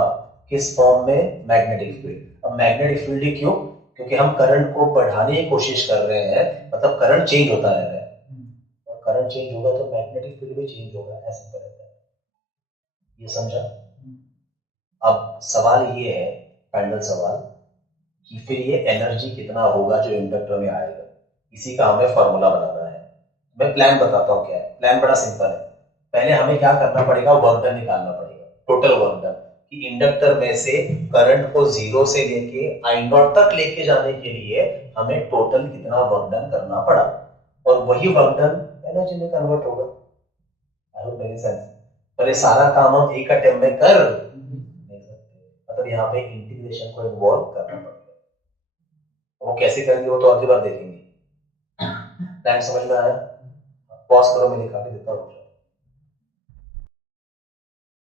किस फॉर्म में, मैग्नेटिक फील्ड। अब मैग्नेटिक फील्ड ही क्यों, क्योंकि हम करंट को बढ़ाने की कोशिश कर रहे हैं, मतलब करंट चेंज होता रह रहा है। और करंट चेंज होगा तो मैग्नेटिक फील्ड भी चेंज होगा, ऐसे रहता है। ये समझा। अब सवाल ये है, फाइनल सवाल, कि फिर ये एनर्जी कितना होगा जो इंडक्टर में आएगा। इसी का हमें फॉर्मूला बनाना है। मैं प्लान बताता हूँ क्या है। प्लान बड़ा सिंपल है। पहले हमें क्या करना पड़ेगा, वर्क डन निकालना पड़ेगा, टोटल वर्क डन, कि इंडक्टर में से करंट को 0 से लेके आई नॉट तक लेके जाने के लिए हमें टोटल कितना वर्क डन करना पड़ा। और वही वर्क डन एनर्जी में कन्वर्ट होगा। आई होप मेरी सेंस। पर ये सारा काम हम एक अटेम्प्ट में कर नहीं सकते, मतलब यहाँ पे इंटीग्रेशन को इन्वॉल्व करना पड़ेगा। वो कैसे करेंगे वो तो अगली बार देखेंगे। प्लान समझ में आया, पॉज करो, मैं लिखा के देता हूँ।